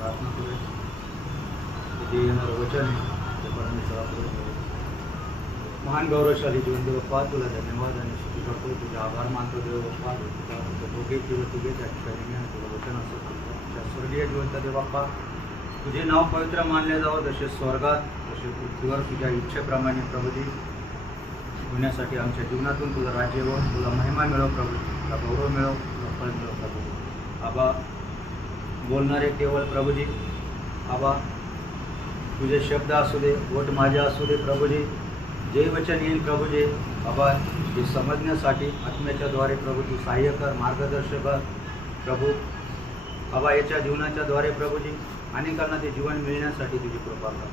प्रार्थना करूया. जे येणारं वचन आहे ते परमेश्वराकडून महान गौरवशाली जीवन देव बाप्पा, तुला धन्यवाद आणि स्तुती करतो. तुझे आभार मानतो देव बाप्पा. तुझा दोघे किंवा तुझे त्या ठिकाणी आणि तुला वचन असं तुझ्या स्वर्गीय जिवंत देव बाप्पा, तुझे नाव पवित्र मानले जावं. जसे स्वर्गात तसे पृथ्वीवर तुझ्या इच्छेप्रमाणे प्रभूजी होण्यासाठी आमच्या जीवनातून तुझं राज्य व तुला महिमा मिळव प्रभू, तुला गौरव मिळव, तुला फळ मिळव प्रभू. आबा बोलणारे केवळ प्रभूजी, आबा तुझे शब्द असू दे, वोट माझ्या असू दे प्रभूजी, जे वचन येईल प्रभूजी, आबा ते समजण्यासाठी आत्म्याच्या द्वारे प्रभू तू सहाय्य कर, मार्गदर्शक कर प्रभू. आबा याच्या जीवनाच्या द्वारे प्रभूजी अनेकांना ते जीवन मिळण्यासाठी तुझी कृपा कर.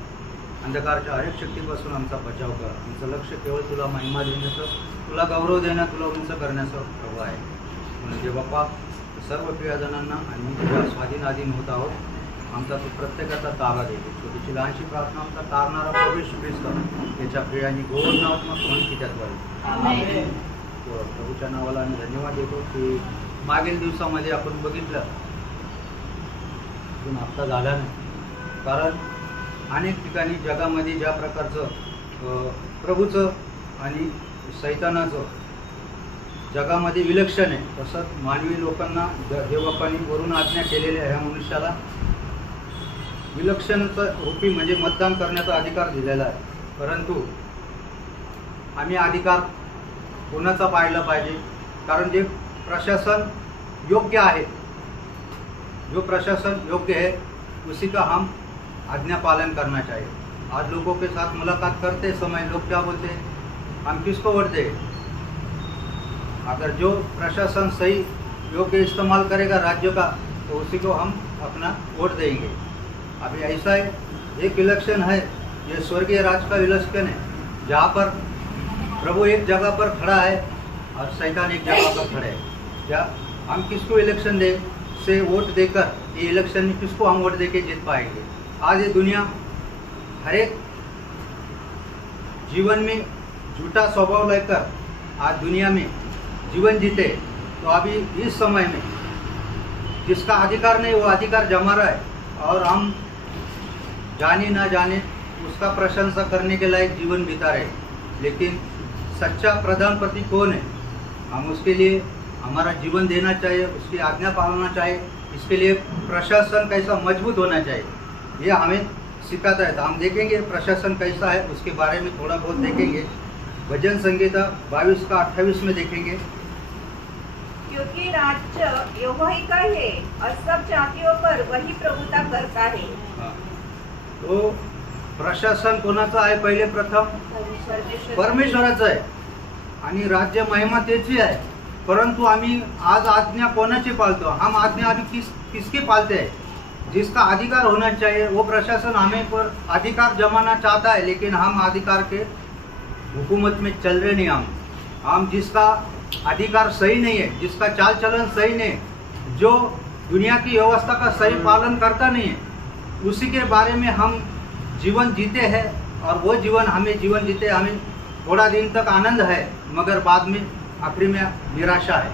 अंधकारच्या हरेक शक्तीपासून आमचा बचाव कर. आमचं लक्ष केवळ तुला महिमा देण्याचं, तुला गौरव देणं, तुला उंच करण्याचं प्रभू आहे. म्हणजे बाप्पा सर्व प्रियजनांना आणि तुझ्या स्वाधीन होत आहोत. आमचा तू प्रत्येकाचा ताबा देतो. छोटीशी लहानशी प्रार्थना आमचा तारणारा प्रवेश ख्रिस्त याच्या प्रियानी गोड नावात्मक म्हणून की त्यात व्हावी. प्रभूच्या नावाला आम्ही धन्यवाद देतो की मागील दिवसामध्ये आपण बघितलं पण आत्ता झाला नाही. कारण अनेक ठिकाणी जगामध्ये ज्या प्रकारचं प्रभूचं आणि सैतानाचं जगामध्ये विलक्षण आहे, तसंच मानवी लोकांना देवबापांनी वरून आज्ञा केलेल्या ह्या मनुष्याला विलक्षणचं रूपी म्हणजे मतदान करण्याचा अधिकार दिलेला आहे. परंतु आम्ही अधिकार कोणाचा पाळला पाहिजे? कारण जे प्रशासन योग्य आहे, जो प्रशासन योग्य है उसी का हम आज्ञा पालन करना चाहिए. आज लोगों के साथ मुलाकात करते समय लोग क्या बोलते हैं, हम किसको वोट दें? अगर जो प्रशासन सही योग्य इस्तेमाल करेगा राज्य का तो उसी को हम अपना वोट देंगे. अभी ऐसा है, एक इलेक्शन है, ये स्वर्गीय राज का इलेक्शन है, जहाँ पर प्रभु एक जगह पर खड़ा है और शैतान एक जगह पर खड़े है. क्या हम किसको इलेक्शन दें से वोट देकर ये इलेक्शन में किसको हम वोट देके जीत पाएंगे? आज ये दुनिया हर एक जीवन में झूठा स्वभाव लेकर आज दुनिया में जीवन जीते. तो अभी इस समय में जिसका अधिकार नहीं वो अधिकार जमा रहा है और हम जाने ना जाने उसका प्रशंसा करने के लायक जीवन बिता रहे. लेकिन सच्चा प्रधानपति कौन है? हम उसके लिए हमारा जीवन देना चाहिए, उसकी आज्ञा पालना चाहिए. इसके लिए प्रशासन कैसा मजबूत होना चाहिए ये हमें सिखाता है. तो हम देखेंगे प्रशासन कैसा है, उसके बारे में थोड़ा बहुत देखेंगे. भजन संगीता 22 का 28 में देखेंगे. क्योंकि राज्य यहोवा ही का है और सब जातियों पर वही प्रभुता करता है. तो प्रशासन कोणाचा आहे? पहिले प्रथम परमेश्वराचं आहे आणि राज्य महिमा त्याची आहे. परंतु आम्ही आज आज्ञा कोणाची पालतो? हम आज्ञा अभी किसकी पालते हैं? जिसका अधिकार होना चाहिए वो प्रशासन हमें पर अधिकार जमाना चाहता है, लेकिन हम अधिकार के हुकूमत में चल रहे नहीं. हम जिसका अधिकार सही नहीं है, जिसका चाल चलन सही नहीं, जो दुनिया की व्यवस्था का सही पालन करता नहीं है, उसी के बारे में हम जीवन जीते हैं. और वो जीवन हमें जीवन जीते हमें थोड़ा दिन तक आनंद है, मगर बाद में आखिरी में निराशा है.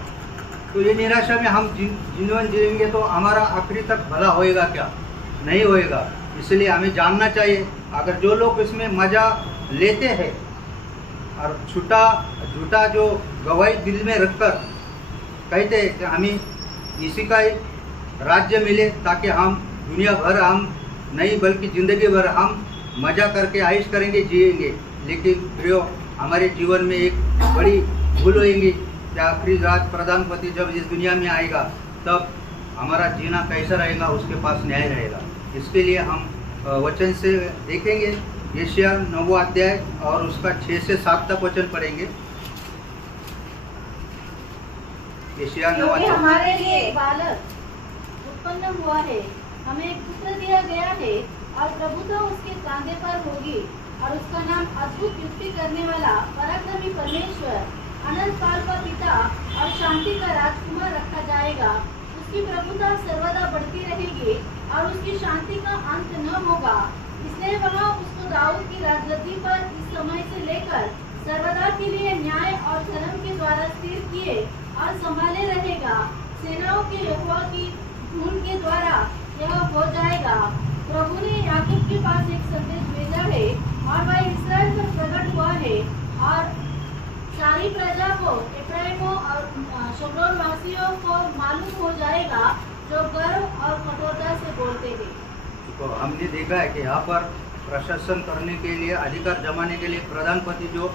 तो ये निराशा में हम जीवन जिएंगे तो हमारा आखिरी तक भला होएगा क्या? नहीं होएगा. इसलिए हमें जानना चाहिए, अगर जो लोग इसमें मज़ा लेते हैं और झूठा जो गवाही दिल में रखकर कहते हैं कि हमें इसी का एक राज्य मिले ताकि हम दुनिया भर हम नहीं बल्कि ज़िंदगी भर हम मज़ा करके आइश करेंगे, जिएंगे. लेकिन प्रियो हमारे जीवन में एक बड़ी भूल होगी कि आखिरी राज प्रधानपति जब इस दुनिया में आएगा तब हमारा जीना कैसा रहेगा, उसके पास न्याय रहेगा. इसके लिए हम वचन से देखेंगे. यशायाह 9वां अध्याय और उसका 6 से 7 तक वचन पढ़ेंगे. यशायाह 9 क्योंकि हमारे लिए बालक उत्पन्न हुआ है, हमें एक पुत्र दिया गया है और प्रभुता उसके कांधे पर होगी और उसका नाम अद्भुत युक्ति करने वाला, पराक्रमी परमेश्वर, अनंत काल का पिता और शांति का राजकुमार रखा जाएगा. उसकी प्रभुता सर्वदा बढ़ती रहेगी और उसकी शांति का अंत न होगा. इसलिए वह उसको दाऊद की राजगद्दी पर इस समय से लेकर सर्वदा के लिए न्याय और धर्म के द्वारा स्थिर किए और संभाले रहेगा. सेनाओं के यहोवा की धुन के द्वारा यह हो जाएगा। प्रभु ने याकूब के पास एक संदेश भेजा है और वह इस्राएल पर प्रकट हुआ है और सारी प्रजा को, एफ्राइमों और शोम्रोन वासियों को मालूम हो जाएगा जो गर्व और कठोरता से बोलते हैं। तो हमने देखा है कि यहाँ पर प्रशासन करने के लिए, अधिकार जमाने के लिए प्रधानपति जो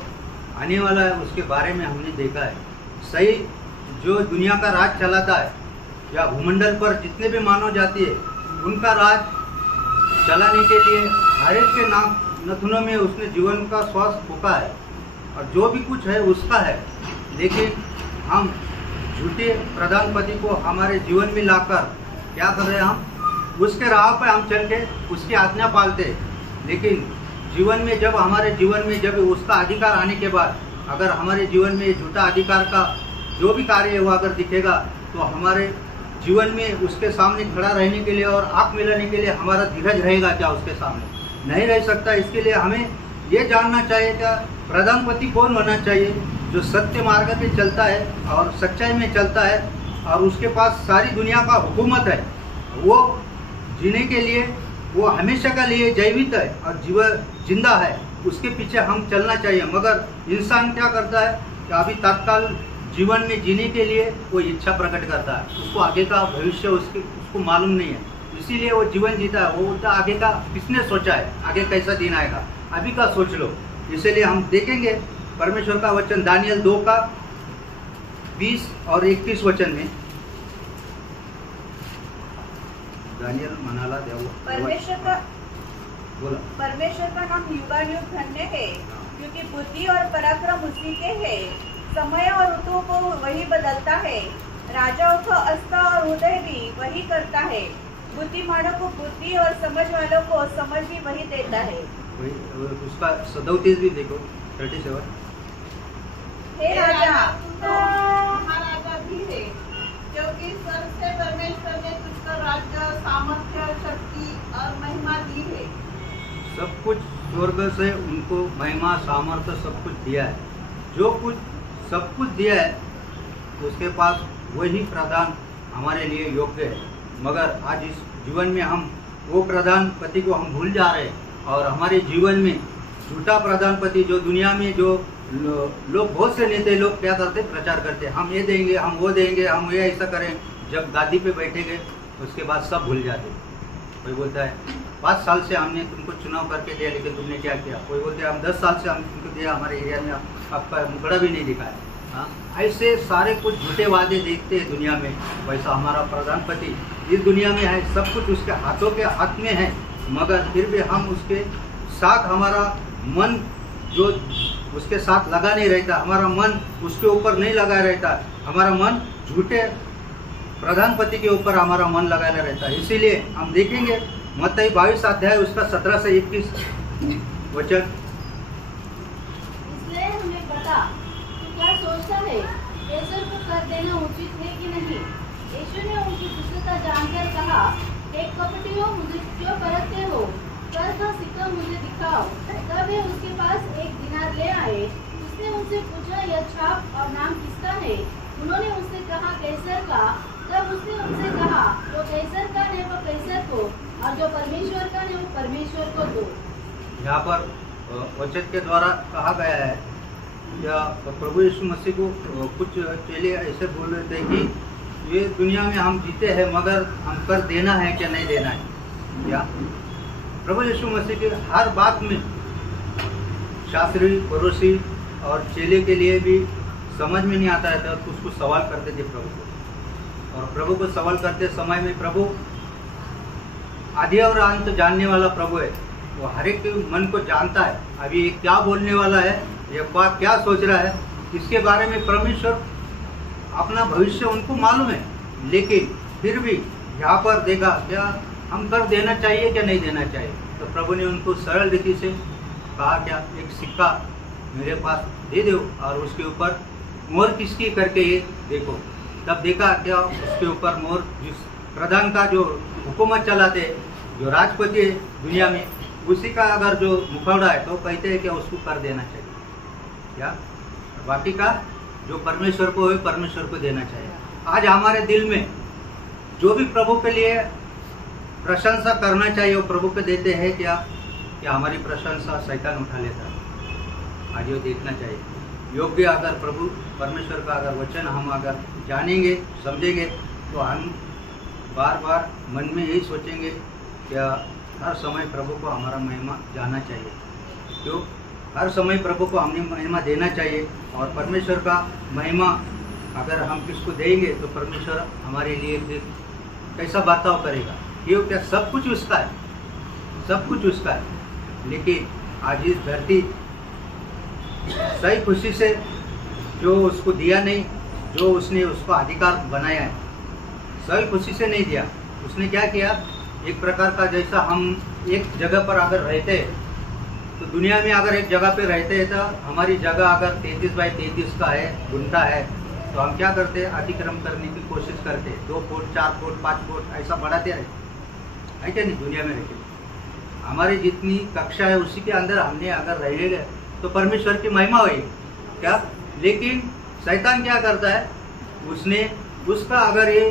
आने वाला है उसके बारे में हमने देखा है। सही जो दुनिया का राज चलाता है या भूमंडल पर जितने भी मानव जाति है उनका राज चलाने के लिए हर एक के नाम नथुनों में उसने जीवन का श्वास फूका है और जो भी कुछ है उसका है। लेकिन हम झूठे प्रधानपति को हमारे जीवन में लाकर क्या कर रहे हैं, हम उसके राह पे हम चल के उसकी आज्ञा पालते। लेकिन जीवन में जब हमारे जीवन में जब उसका अधिकार आने के बाद अगर हमारे जीवन में झूठा अधिकार का जो भी कार्य है वो अगर दिखेगा तो हमारे जीवन में उसके सामने खड़ा रहने के लिए और आँख मिलाने के लिए हमारा धीरज रहेगा क्या? उसके सामने नहीं रह सकता। इसके लिए हमें ये जानना चाहिए क्या प्रधानपति कौन होना चाहिए, जो सत्य मार्ग पे चलता है और सच्चाई में चलता है और उसके पास सारी दुनिया का हुकूमत है। वो जीने के लिए वो हमेशा का लिए जीवित है और जिंदा है, उसके पीछे हम चलना चाहिए। मगर इंसान क्या करता है कि अभी तत्काल जीवन में जीने के लिए वो इच्छा प्रकट करता है, उसको आगे का भविष्य उसको मालूम नहीं है, इसीलिए वो जीवन जीता है। वो बोलता आगे का किसने सोचा है, आगे कैसा दिन आएगा, अभी का सोच लो। इसीलिए हम देखेंगे परमेश्वर का वचन दानियल 2 का 20 और 21 वचन में। दानियल मनाला परमेश्वर का नाम युगानुयुग धन्य है, क्योंकि बुद्धि और पराक्रम उसी के है। समय और ऋतुओं को वही बदलता है, राजाओं का अस्ता और उदय भी वही करता है। बुद्धिमानों को बुद्धि और समझ वालों को समझ भी वही देता है। उसका 37 भी देखो 37। हे राजा, तो महाराजा भी है, क्योंकि स्वर्ग से परमेश्वर ने तुझको राज्य, सामर्थ्य, शक्ति और महिमा दी है। सब कुछ स्वर्ग से उनको महिमा, सामर्थ्य सब कुछ दिया है। जो कुछ सब कुछ दिया है उसके पास वही प्रधान हमारे लिए योग्य है। मगर आज इस जीवन में हम वो प्रधानपति को हम भूल जा रहे हैं और हमारे जीवन में झूठा प्रधानपति जो दुनिया में जो लोग बहुत से नेता लोग क्या करते, प्रचार करते, हम ये देंगे, हम वो देंगे, हम ये ऐसा करें। जब गादी पे बैठेंगे उसके बाद सब भूल जाते। कोई बोलता है 5 साल से हमने तुमको चुनाव करके दिया लेकिन तुमने क्या किया। कोई बोलते हैं हम 10 साल से हम तुमको दिया, हमारे एरिया में आपका मुखड़ा भी नहीं दिखा है। हाँ, ऐसे सारे कुछ झूठे वादे देखते हैं दुनिया में। वैसा हमारा प्रधानपति इस दुनिया में है, सब कुछ उसके हाथों के हाथ में है, मगर फिर भी हम उसके साथ हमारा मन जो उसके साथ लगा नहीं रहता, हमारा मन उसके ऊपर नहीं लगा रहता, हमारा मन झूठे प्रधानपति के ऊपर हमारा मन लगाया रहता है। इसीलिए हम देखेंगे मत्ती 22 अध्याय उसका 17 से 21 वचन। इसलिए हमें बता, तू क्या सोचता है, कैसर को कर देना उचित है कि नहीं? यीशु ने उनकी दुष्टता जानकर कहा, हे कपटियों, मुझे क्यों परखते हो? कर का सिक्का मुझे दिखाओ। तब वे उसके पास एक दिनार ले आए। उसने उनसे पूछा, यह छाप और नाम किसका है? उन्होंने उससे कहा, कैसर का। तब उसने उनसे कहा, जो कैसर का है वो कैसर को, और जो परमेश्वर का है वो परमेश्वर को दो। यहाँ पर वचन के द्वारा कहा गया है, या प्रभु यीशु मसीह को कुछ चेले ऐसे बोल रहे थे कि ये दुनिया में हम जीते हैं मगर हम कर देना है क्या नहीं देना है। या प्रभु यीशु मसीह की हर बात में शास्त्री, पड़ोसी और चेले के लिए भी समझ में नहीं आता रहता, तो उसको सवाल करते थे प्रभु को। और प्रभु को सवाल करते समय में प्रभु आदि और अंत जानने वाला प्रभु है, वो हर एक के मन को जानता है। अभी ये क्या बोलने वाला है, ये बात क्या सोच रहा है, इसके बारे में परमेश्वर अपना भविष्य उनको मालूम है। लेकिन फिर भी यहाँ पर देखा क्या हम कर देना चाहिए क्या नहीं देना चाहिए। तो प्रभु ने उनको सरल रीति से कहा, क्या एक सिक्का मेरे पास दे दो और उसके ऊपर मोर किसकी करके ये देखो। तब देखा क्या उसके ऊपर मोर, जिस प्रधान का जो हुकूमत चलाते, जो राजपति है दुनिया में, उसी का अगर जो मुखौड़ा है तो कहते हैं कि उसको कर देना चाहिए। क्या बाकी का जो परमेश्वर को है परमेश्वर को देना चाहिए। आज हमारे दिल में जो भी प्रभु के लिए प्रशंसा करना चाहिए वो प्रभु को देते हैं क्या हमारी प्रशंसा शैतान उठा लेता है? आज ये देखना चाहिए। योग्य अगर प्रभु परमेश्वर का अगर वचन हम अगर जानेंगे समझेंगे तो हम बार बार मन में यही सोचेंगे क्या हर समय प्रभु को हमारा महिमा जाना चाहिए, क्यों हर समय प्रभु को हमने महिमा देना चाहिए। और परमेश्वर का महिमा अगर हम किसको देंगे तो परमेश्वर हमारे लिए फिर कैसा बर्ताव करेगा? क्यों क्या सब कुछ उसका है, सब कुछ उसका है। लेकिन आज इस धरती सही खुशी से जो उसको दिया नहीं, जो उसने उसको अधिकार बनाया है, सही खुशी से नहीं दिया। उसने क्या किया, एक प्रकार का जैसा हम एक जगह पर अगर रहते तो दुनिया में अगर एक जगह पे रहते हैं तो हमारी जगह अगर 33 बाई 33 का है, गुंठा है, तो हम क्या करते हैं, अतिक्रम करने की कोशिश करते हैं। 2 फुट 4 फुट 5 फुट ऐसा बढ़ाते रहे, है क्या नहीं? दुनिया में रहते हमारी जितनी कक्षा है उसी के अंदर हमने अगर रहेंगे तो परमेश्वर की महिमा होगी क्या? लेकिन शैतान क्या करता है, उसने उसका अगर ये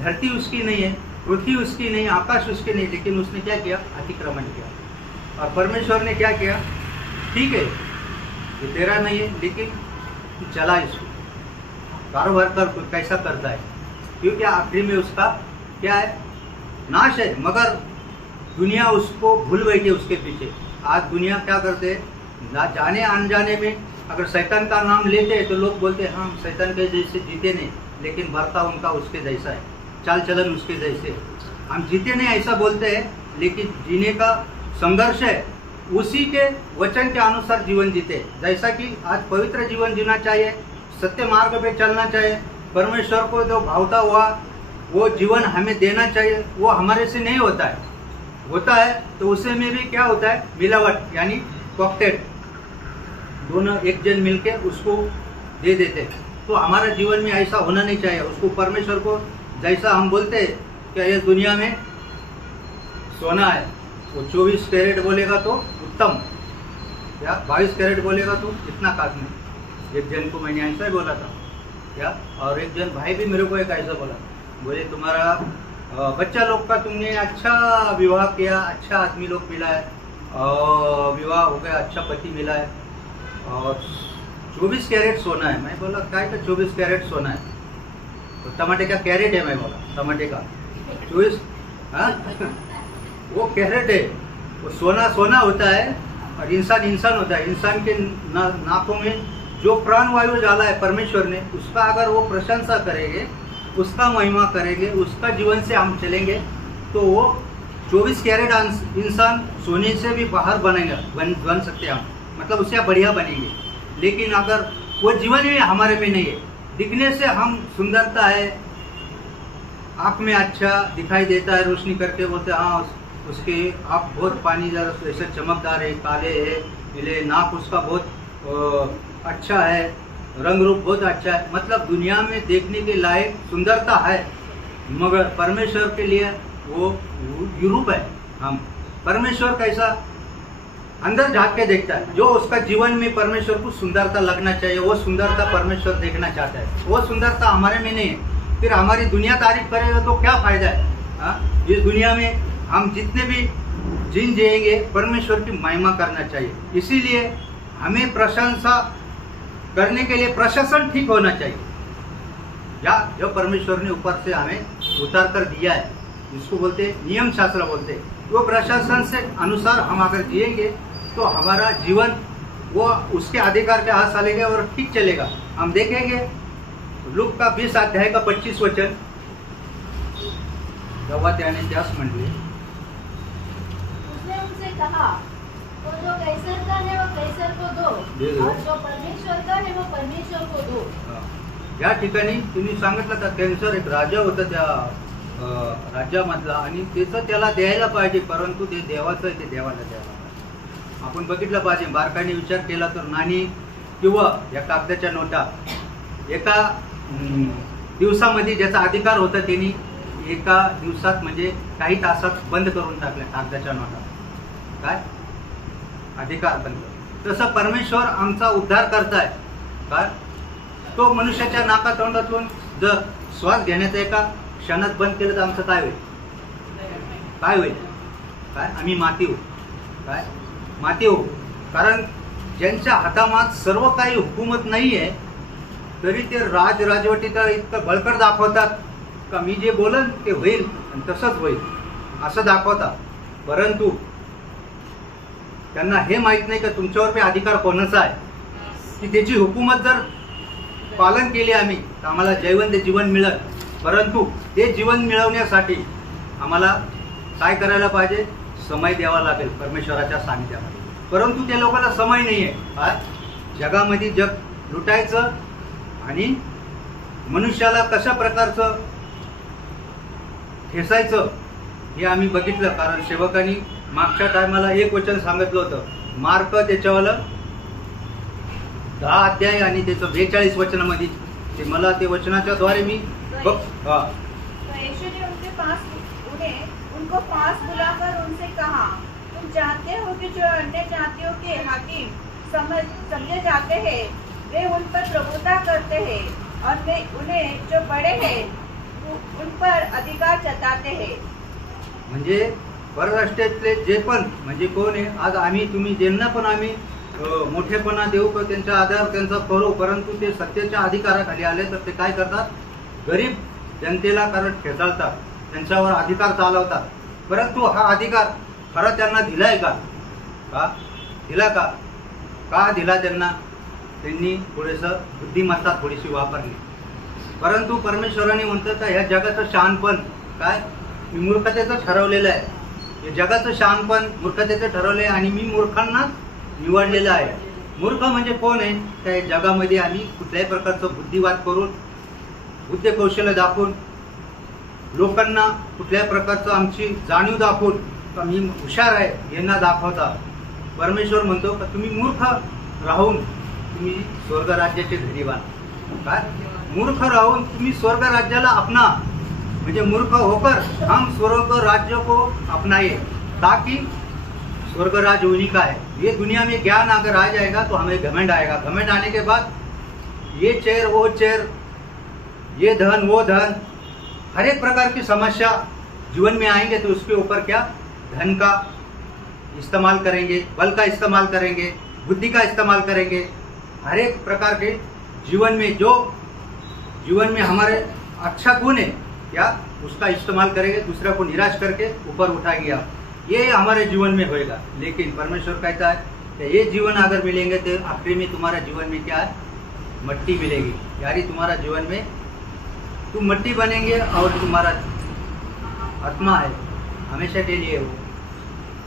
धरती उसकी नहीं है, पृथ्वी उसकी नहीं, आकाश उसकी नहीं, लेकिन उसने क्या किया, अतिक्रमण किया। और परमेश्वर ने क्या किया, ठीक है ये तेरा नहीं है लेकिन तू चला इसको, कारोबार कर, कैसा करता है, क्योंकि आखिरी में उसका क्या है, नाश है। मगर दुनिया उसको भूल बैठी उसके पीछे। आज दुनिया क्या करते हैं, ना जाने अनजाने में अगर शैतान का नाम लेते हैं तो लोग बोलते हैं हाँ शैतान के जैसे जीते नहीं, लेकिन बर्ताव उनका उसके जैसा है, चाल चलन उसके जैसे। हम जीते नहीं ऐसा बोलते हैं, लेकिन जीने का संघर्ष है, उसी के वचन के अनुसार जीवन जीते। जैसा कि आज पवित्र जीवन जीना चाहिए, सत्य मार्ग पे चलना चाहिए, परमेश्वर को जो भावता हुआ वो जीवन हमें देना चाहिए। वो हमारे से नहीं होता है, होता है तो उससे में भी क्या होता है, मिलावट यानी कॉकटेल, दोनों एक जन मिलके उसको दे देते। तो हमारा जीवन में ऐसा होना नहीं चाहिए। उसको परमेश्वर को जैसा हम बोलते हैं कि ये दुनिया में सोना है, वो 24 कैरेट बोलेगा तो उत्तम, या 22 कैरेट बोलेगा तो इतना खास नहीं। एक जन को मैंने ऐसा ही बोला था क्या, और एक जन भाई भी मेरे को एक ऐसा बोला, बोले तुम्हारा बच्चा लोग का तुमने अच्छा विवाह किया, अच्छा आदमी लोग मिला है, और विवाह हो गया, अच्छा पति मिला है, और 24 कैरेट सोना है। मैं बोला क्या का 24 कैरेट सोना है, तो टमाटे का कैरेट है। मैं बोला टमाटे का 24, हाँ वो कैरेट है, वो सोना सोना होता है और इंसान इंसान होता है। इंसान के नाकों में जो प्राण वायु डाला है परमेश्वर ने, उसका अगर वो प्रशंसा करेंगे, उसका महिमा करेंगे, उसका जीवन से हम चलेंगे, तो वो 24 कैरेट इंसान सोने से भी बाहर बनेगा, बन सकते हैं हम, मतलब उससे बढ़िया बनेंगे। लेकिन अगर वो जीवन ही हमारे में नहीं है, दिखने से हम सुंदरता है, आँख में अच्छा दिखाई देता है, रोशनी करके बोलते हाँ उसके आँख बहुत पानी जरा ऐसे चमकदार है, काले है, नीले, नाक उसका बहुत अच्छा है, रंग रूप बहुत अच्छा है, मतलब दुनिया में देखने के लायक सुंदरता है। मगर परमेश्वर के लिए वो यूरोप है। हम परमेश्वर कैसा अंदर झाँक के देखता है, जो उसका जीवन में परमेश्वर को सुंदरता लगना चाहिए, वो सुंदरता परमेश्वर देखना चाहता है। वो सुंदरता हमारे में नहीं है, फिर हमारी दुनिया तारीफ करेगा तो क्या फायदा है? इस दुनिया में हम जितने भी जिन जिएंगे, परमेश्वर की महिमा करना चाहिए। इसीलिए हमें प्रशंसा करने के लिए प्रशासन ठीक होना चाहिए, या जो परमेश्वर ने ऊपर से हमें उतार कर दिया है, जिसको बोलते हैं नियम शास्त्र बोलते हैं, वो प्रशासन से अनुसार हम अगर जिएंगे तो हमारा जीवन वो उसके अधिकार के हाथ चलेगा और ठीक चलेगा। हम देखेंगे लूक का 20 अध्याय का 25 वचन, गवात यानी त्यास मंडली, उसने उनसे कहा तो जो कैसर का है वो कैसर को दो, और जो परमेश्वर का है वो परमेश्वर को दो। या ठिकाणी तुम्ही सांगितलं का कॅन्सर एक राजा होता त्या राज्यामधला, आणि त्याचं त्याला द्यायला पाहिजे, परंतु ते देवाचं आहे, ते देवाला द्यायला पाहिजे। आपण बघितलं पाहिजे, बारकाईने विचार केला तर नाणी किंवा या कागदाच्या नोटा एका दिवसामध्ये ज्याचा अधिकार होता त्यांनी एका दिवसात म्हणजे काही तासात बंद करून टाकल्या कागदाच्या नोटा। काय अधिकार बंद, तसं परमेश्वर आमचा उद्धार करताय काय, तो मनुष्याच्या नाका तोंडातून जर श्वास घेण्याचा एका क्षणात बंद केलं तर आमचं काय होईल? काय होईल? काय आम्ही माती होऊ? काय माती होऊ? कारण ज्यांच्या हातामात सर्व काही हुकूमत नाही आहे तरी ते राजवटीचं इतकं बळकट दाखवतात का मी जे बोलन ते होईल आणि तसंच होईल असं दाखवतात. परंतु त्यांना हे माहीत नाही का तुमच्यावर बी अधिकार कोणाचा आहे की त्याची हुकूमत जर पालन केली आम्ही तर आम्हाला जैवंत जीवन मिळेल. परंतु ते जीवन मिळवण्यासाठी आम्हाला काय करायला पाहिजे? समय द्यावा लागेल परमेश्वराच्या सानिध्यामध्ये. परंतु त्या लोकांना समय नाही आहे. जगामध्ये जग लुटायचं आणि मनुष्याला कशा प्रकारचं ठेसायचं हे आम्ही बघितलं. कारण सेवकांनी मागच्या टायमाला एक वचन सांगितलं होतं, मार्क त्याच्यावालं 10 अध्याय आणि त्याचं 42 वचनामध्ये ते मला ते वचनाच्या द्वारे मी तो यीशु ने उनको पास बुलाकर उनसे कहा, तुम जानते हो कि जो अन्य जातियों के हाकिम समझे जाते हैं वे उन पर प्रभुता करते हैं और वे उन्हें जो बड़े हैं उन पर अधिकार जताते हैं. म्हणजे परराष्ट्रातले जे पण म्हणजे कोण आहे आज आम्ही तुम्ही ज्यांना पण आम्ही मोठेपणा देऊ का त्यांचा आधार त्यांचा करू, परंतु ते सत्तेच्या अधिकाराखाली आले तर ते काय करतात? गरीब जनतेला कारण खेचाळतात, त्यांच्यावर अधिकार चालवतात. परंतु हा अधिकार खरं त्यांना दिलाय का? दिला का? का दिला त्यांना? त्यांनी थोडंसं बुद्धिमत्ता थोडीशी वापरली. परंतु परमेश्वराने म्हणतं का ह्या जगाचं शहाणपण काय मी मूर्खतेचं ठरवलेलं आहे. हे जगाचं शहाणपण मूर्खतेचं ठरवलं आहे आणि मी मूर्खांना निवडलेलं आहे. मूर्ख म्हणजे कोण आहे? त्या जगामध्ये आम्ही कुठल्याही प्रकारचं बुद्धिवाद करून बुद्धी कौशल्य दाखवून लोकांना कुठल्याही प्रकारचं आमची जाणीव दाखवून का मी हुशार आहे यांना दाखवता. परमेश्वर म्हणतो का तुम्ही मूर्ख राहून तुम्ही स्वर्ग राज्याचे धनीवान. काय मूर्ख राहून तुम्ही स्वर्ग राज्याला अपना म्हणजे मूर्ख होकर हम स्वर्ग राज्य को अपनाए ताकि स्वर्ग राज उन्हीं का है. ये दुनिया में ज्ञान अगर आ जाएगा तो हमें घमंड आएगा. घमंड आने के बाद ये चेयर वो चेयर, ये धन वो धन, हर एक प्रकार की समस्या जीवन में आएंगे तो उसके ऊपर क्या धन का इस्तेमाल करेंगे, बल का इस्तेमाल करेंगे, बुद्धि का इस्तेमाल करेंगे. हर एक प्रकार के जीवन में जो जीवन में हमारे अच्छा गुण है क्या उसका इस्तेमाल करेंगे, दूसरे को निराश करके ऊपर उठाएंगे आप. ये हमारे जीवन में होएगा. लेकिन परमेश्वर कहता है कि ये जीवन अगर मिलेंगे तो आखिरी में तुम्हारा जीवन में क्या है? मट्टी मिलेगी. यानी तुम्हारा जीवन में तुम मट्टी बनेंगे और तुम्हारा आत्मा है हमेशा के लिए वो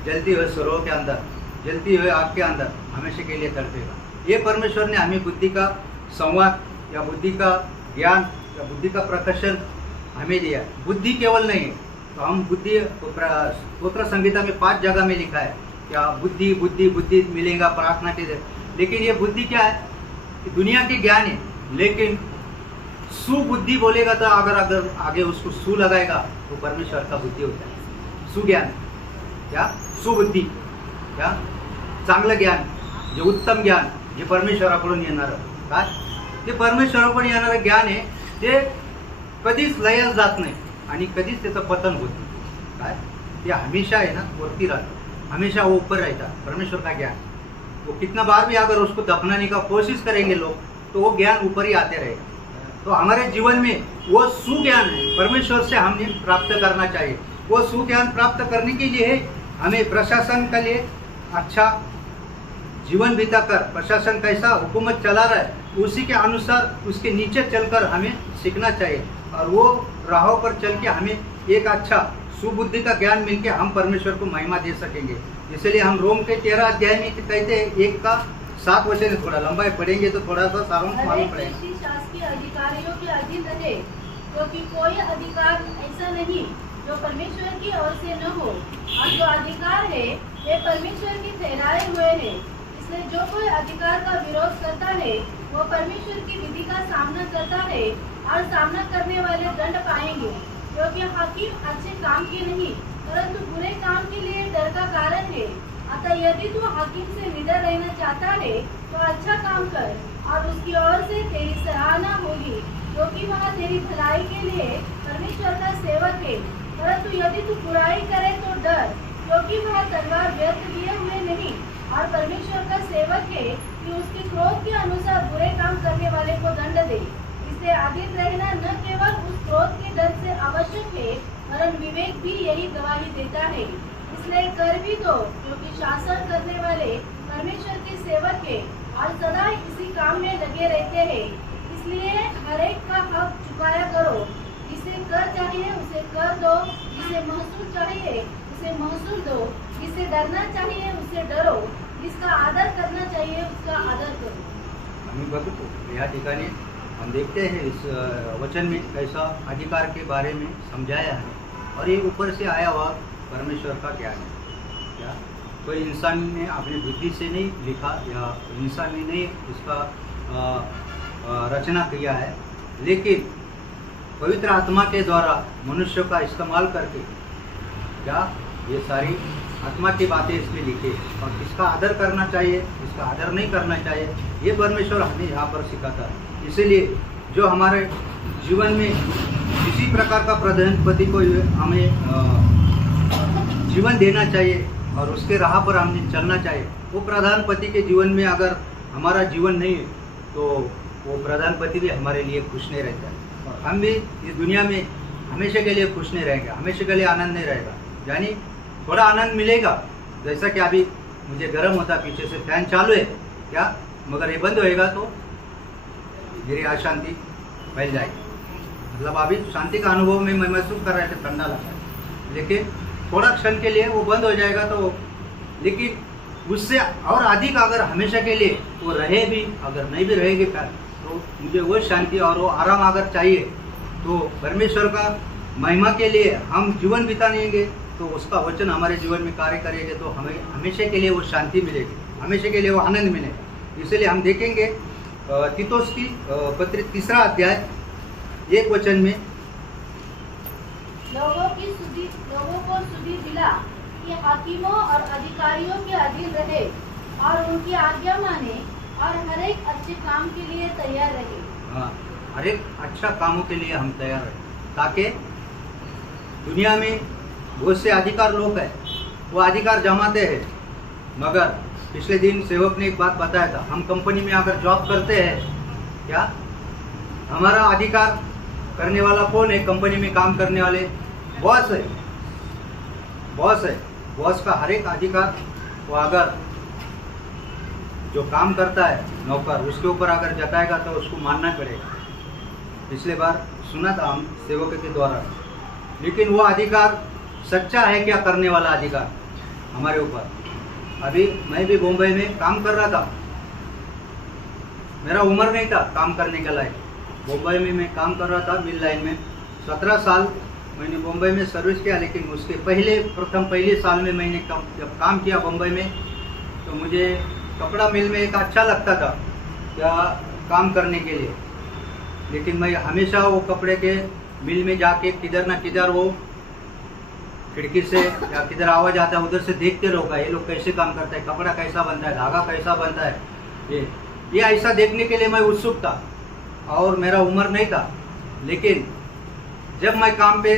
जलती हुए सरों के अंदर, जलती हुए आग के अंदर हमेशा के लिए तड़पेगा. ये परमेश्वर ने हमें बुद्धि का संवाद या बुद्धि का ज्ञान या बुद्धि का प्रकाशन हमें दिया. बुद्धि केवल नहीं है तो हम बुद्धि स्तोत्र संहिता में 5 जगह में लिखा है क्या बुद्धि बुद्धि बुद्धि मिलेगा प्रार्थना के लिए. लेकिन ये बुद्धि क्या है? दुनिया की ज्ञान है. लेकिन सुबुद्धि बोलेगा तो अगर आगे उसको सु लगाएगा तो परमेश्वर का बुद्धि होता है. सुज्ञान क्या सुबुद्धी क्या चांगलं ज्ञान जे उत्तम ज्ञान जे परमेश्वराकडून येणारं काय ते परमेश्वराकडून येणारं ज्ञान आहे ते कधीच लयाला जात नाही आणि कधीच त्याचं पतन होत नाही. काय ते हमेशा है ना वरती रहता, हमेशा वो ऊपर रहता. परमेश्वर का ज्ञान वो कितना बार भी अगर उसको दफनाने का कोशिश करेंगे लोग तो वो ज्ञान ऊपर ही आते रहेगा. तो हमारे जीवन में वो सुज्ञान है परमेश्वर से हमने प्राप्त करना चाहिए. वो सुज्ञान प्राप्त करने के लिए हमें प्रशासन के लिए अच्छा जीवन बिताकर प्रशासन कैसा हुकूमत चला रहा है उसी के अनुसार उसके नीचे चलकर हमें सीखना चाहिए. और वो राहों पर चल के हमें एक अच्छा सुबुद्धि का ज्ञान मिलके हम परमेश्वर को महिमा दे सकेंगे. इसलिए हम रोम के 13 अध्याय में कहते हैं 1 का 7 वचन थोड़ा लंबा पढ़ेंगे तो थोड़ा सा सारांश मालूम पड़ेगा. शासकीय अधिकारियों के अधीन रहे क्योंकि कोई अधिकार ऐसा नहीं जो परमेश्वर की ओर से न हो और जो अधिकार है वे परमेश्वर के ठहराए हुए हैं. इसलिए जो कोई अधिकार का विरोध करता है वो परमेश्वर की विधि का सामना करता है और सामना करने वाले दंड पाएंगे. क्योंकि हाकिम अच्छे काम के नहीं परंतु बुरे काम के लिए डर का कारण है. अतः यदि तू हाकिम से निडर रहना चाहता है तो अच्छा काम कर और उसकी ओर से तेरी सराहना होगी क्योंकि वह तेरी भलाई के लिए परमेश्वर का सेवक है. परंतु यदि तू बुराई करे तो डर, क्योंकि वह तलवार व्यर्थ लिए हुए नहीं और परमेश्वर का सेवक है कि उसके क्रोध के अनुसार बुरे काम करने वाले को दंड दे। इससे आदित रहना न केवल उस क्रोध के डर से आवश्यक है, वरन विवेक भी यही गवाही देता है। इसलिए कर भी दो, क्योंकि शासन करने वाले परमेश्वर के सेवक है और सदा इसी काम में लगे रहते हैं। इसलिए हर एक का हक चुकाया करो। जिसे कर चाहिए उसे कर दो, जिसे महसूल चाहिए उसे महसूल दो, जिसे डरना चाहिए उसे डरो, जिसका आदर करना चाहिए उसका आदर करो। आम्ही बघतो या ठिकाणी हम देखते हैं इस वचन में कैसा अधिकार के बारे में समझाया है, और ये ऊपर से आया हुआ परमेश्वर का ज्ञान है। क्या कोई इंसान ने अपनी बुद्धि से नहीं लिखा या इंसान ने नहीं इसका रचना किया है, लेकिन पवित्र आत्मा के द्वारा मनुष्य का इस्तेमाल करके क्या ये सारी आत्मा की बातें इसमें लिखे, और किसका आदर करना चाहिए किसका आदर नहीं करना चाहिए ये परमेश्वर हमें यहाँ पर सिखाता है। इसीलिए जो हमारे जीवन में किसी प्रकार का प्रधानपति को हमें जीवन देना चाहिए और उसके राह पर हमें चलना चाहिए। वो प्रधानपति के जीवन में अगर हमारा जीवन नहीं है तो वो प्रधानपति भी हमारे लिए खुश नहीं रहता है, और हम भी इस दुनिया में हमेशा के लिए खुश नहीं रहेंगे, हमेशा के लिए आनंद नहीं रहेगा। यानी थोड़ा आनंद मिलेगा, जैसा कि अभी मुझे गर्म होता पीछे से फैन चालू है क्या, मगर ये बंद होएगा तो मेरी अशांति फैल जाएगी। मतलब अभी शांति का अनुभव में मैं महसूस कर रहा था, ठंडा लगा है, लेकिन थोड़ा क्षण के लिए वो बंद हो जाएगा तो, लेकिन उससे और अधिक अगर हमेशा के लिए वो रहे भी, अगर नहीं भी रहेगी तो मुझे वो शांति और वो आराम अगर चाहिए तो परमेश्वर का महिमा के लिए हम जीवन बिताएंगे तो उसका वचन हमारे जीवन में कार्य करेंगे तो हमें हमेशा के लिए वो शांति मिलेगी, हमेशा के लिए वो आनंद मिलेगा। इसलिए हम देखेंगे तीतुस की पत्री 3 अध्याय 1 वचन में, लोगों को सुधि दिला कि हाकिमों और अधिकारियों के अधीन रहे और उनकी आज्ञा माने और हर एक अच्छे काम के लिए तैयार रहे। हाँ, हर एक अच्छा कामों के लिए हम तैयार रहें, ताकि दुनिया में बहुत से अधिकार लोग हैं, वो अधिकार जमाते हैं, मगर पिछले दिन सेवक ने एक बात बताया था, हम कंपनी में अगर जॉब करते हैं क्या, हमारा अधिकार करने वाला कौन है? कंपनी में काम करने वाले बॉस है, बॉस का हर एक अधिकार वो अगर जो काम करता है नौकर उसके ऊपर अगर जताएगा तो उसको मानना पड़ेगा। पिछले बार सुना था हम सेवक के द्वारा, लेकिन वो अधिकार सच्चा है क्या करने वाला अधिकार हमारे ऊपर? अभी मैं भी बम्बई में काम कर रहा था, मेरा उम्र नहीं था काम करने के लायक, बम्बई में मैं काम कर रहा था मिल लाइन में। 17 साल मैंने बम्बई में सर्विस किया, लेकिन उसके पहले साल में मैंने जब काम किया बम्बई में तो मुझे कपड़ा मिल में एक अच्छा लगता था क्या काम करने के लिए, लेकिन मैं हमेशा वो कपड़े के मिल में जाके किधर ना किधर वो खिड़की से या किधर आवाज आता है उधर से देखते रहोगा, ये लोग कैसे काम करता है, कपड़ा कैसा बनता है, धागा कैसा बनता है, ये ऐसा देखने के लिए मैं उत्सुक था और मेरा उम्र नहीं था। लेकिन जब मैं काम पे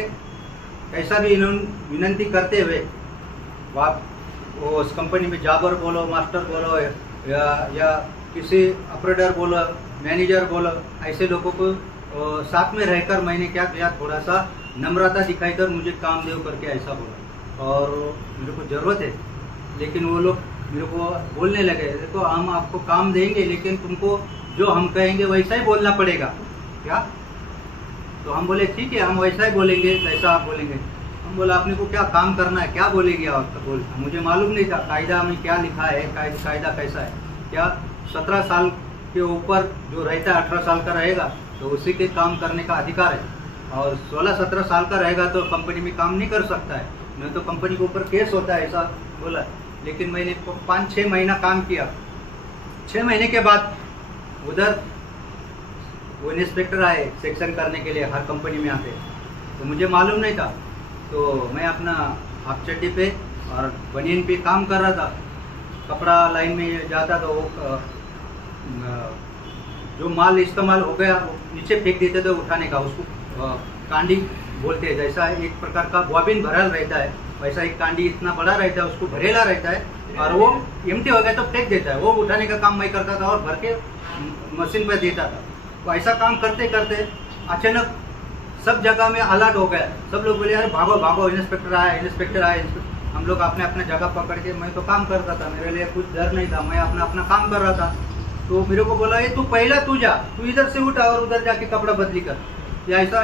कैसा भी विनंती करते हुए वो उस कंपनी में जॉबर बोलो, मास्टर बोलो या किसी ऑपरेटर बोलो, मैनेजर बोलो, ऐसे लोगों को साथ में रहकर मैंने क्या किया, थोड़ा सा नम्रता दिखाई कर मुझे काम दो करके ऐसा बोला, और मेरे को ज़रूरत है। लेकिन वो लोग मेरे को बोलने लगे, देखो हम आपको काम देंगे लेकिन तुमको जो हम कहेंगे वैसा ही बोलना पड़ेगा क्या। तो हम बोले ठीक है, हम वैसा ही बोलेंगे जैसा आप बोलेंगे। हम बोला अपने को क्या काम करना है, क्या बोलेगी आप? तो बोल मुझे मालूम नहीं था कायदा में क्या लिखा है, कायदा कैसा है क्या। 17 साल के ऊपर जो रहता है 18 साल का रहेगा तो उसी के काम करने का अधिकार है, और 16-17 साल का रहेगा तो कंपनी में काम नहीं कर सकता है, नहीं तो कंपनी के ऊपर केस होता है, ऐसा बोला। लेकिन मैंने 5-6 महीना काम किया। 6 महीने के बाद उधर वो इंस्पेक्टर आए सेक्शन करने के लिए, हर कंपनी में आते, तो मुझे मालूम नहीं था। तो मैं अपना हाफ चड्डी पे और बनियन पे काम कर रहा था, कपड़ा लाइन में जाता तो वो जो माल इस्तेमाल हो गया वो नीचे फेंक देते थे उठाने का, उसको कांडी बोलते हैं। जैसा एक प्रकार का बॉबिन भरल रहता है, वैसा एक कांडी इतना बड़ा रहता है, उसको भरेला रहता है और वो एम्प्टी हो गया तो फेंक देता है। वो उठाने का काम मैं करता था और भर के मशीन पर देता था। तो ऐसा काम करते करते अचानक सब जगह में अलर्ट हो गया। सब लोग बोले अरे भागो भागो, इंस्पेक्टर आया, इंस्पेक्टर आया। हम लोग अपने अपने जगह पकड़ के, मैं तो काम करता था, मेरे लिए कुछ डर नहीं था, मैं अपना अपना काम कर रहा था। तो मेरे को बोला ये तू पहला तू जा, तू इधर से उठा और उधर जाके कपड़ा बदली कर, या ऐसा।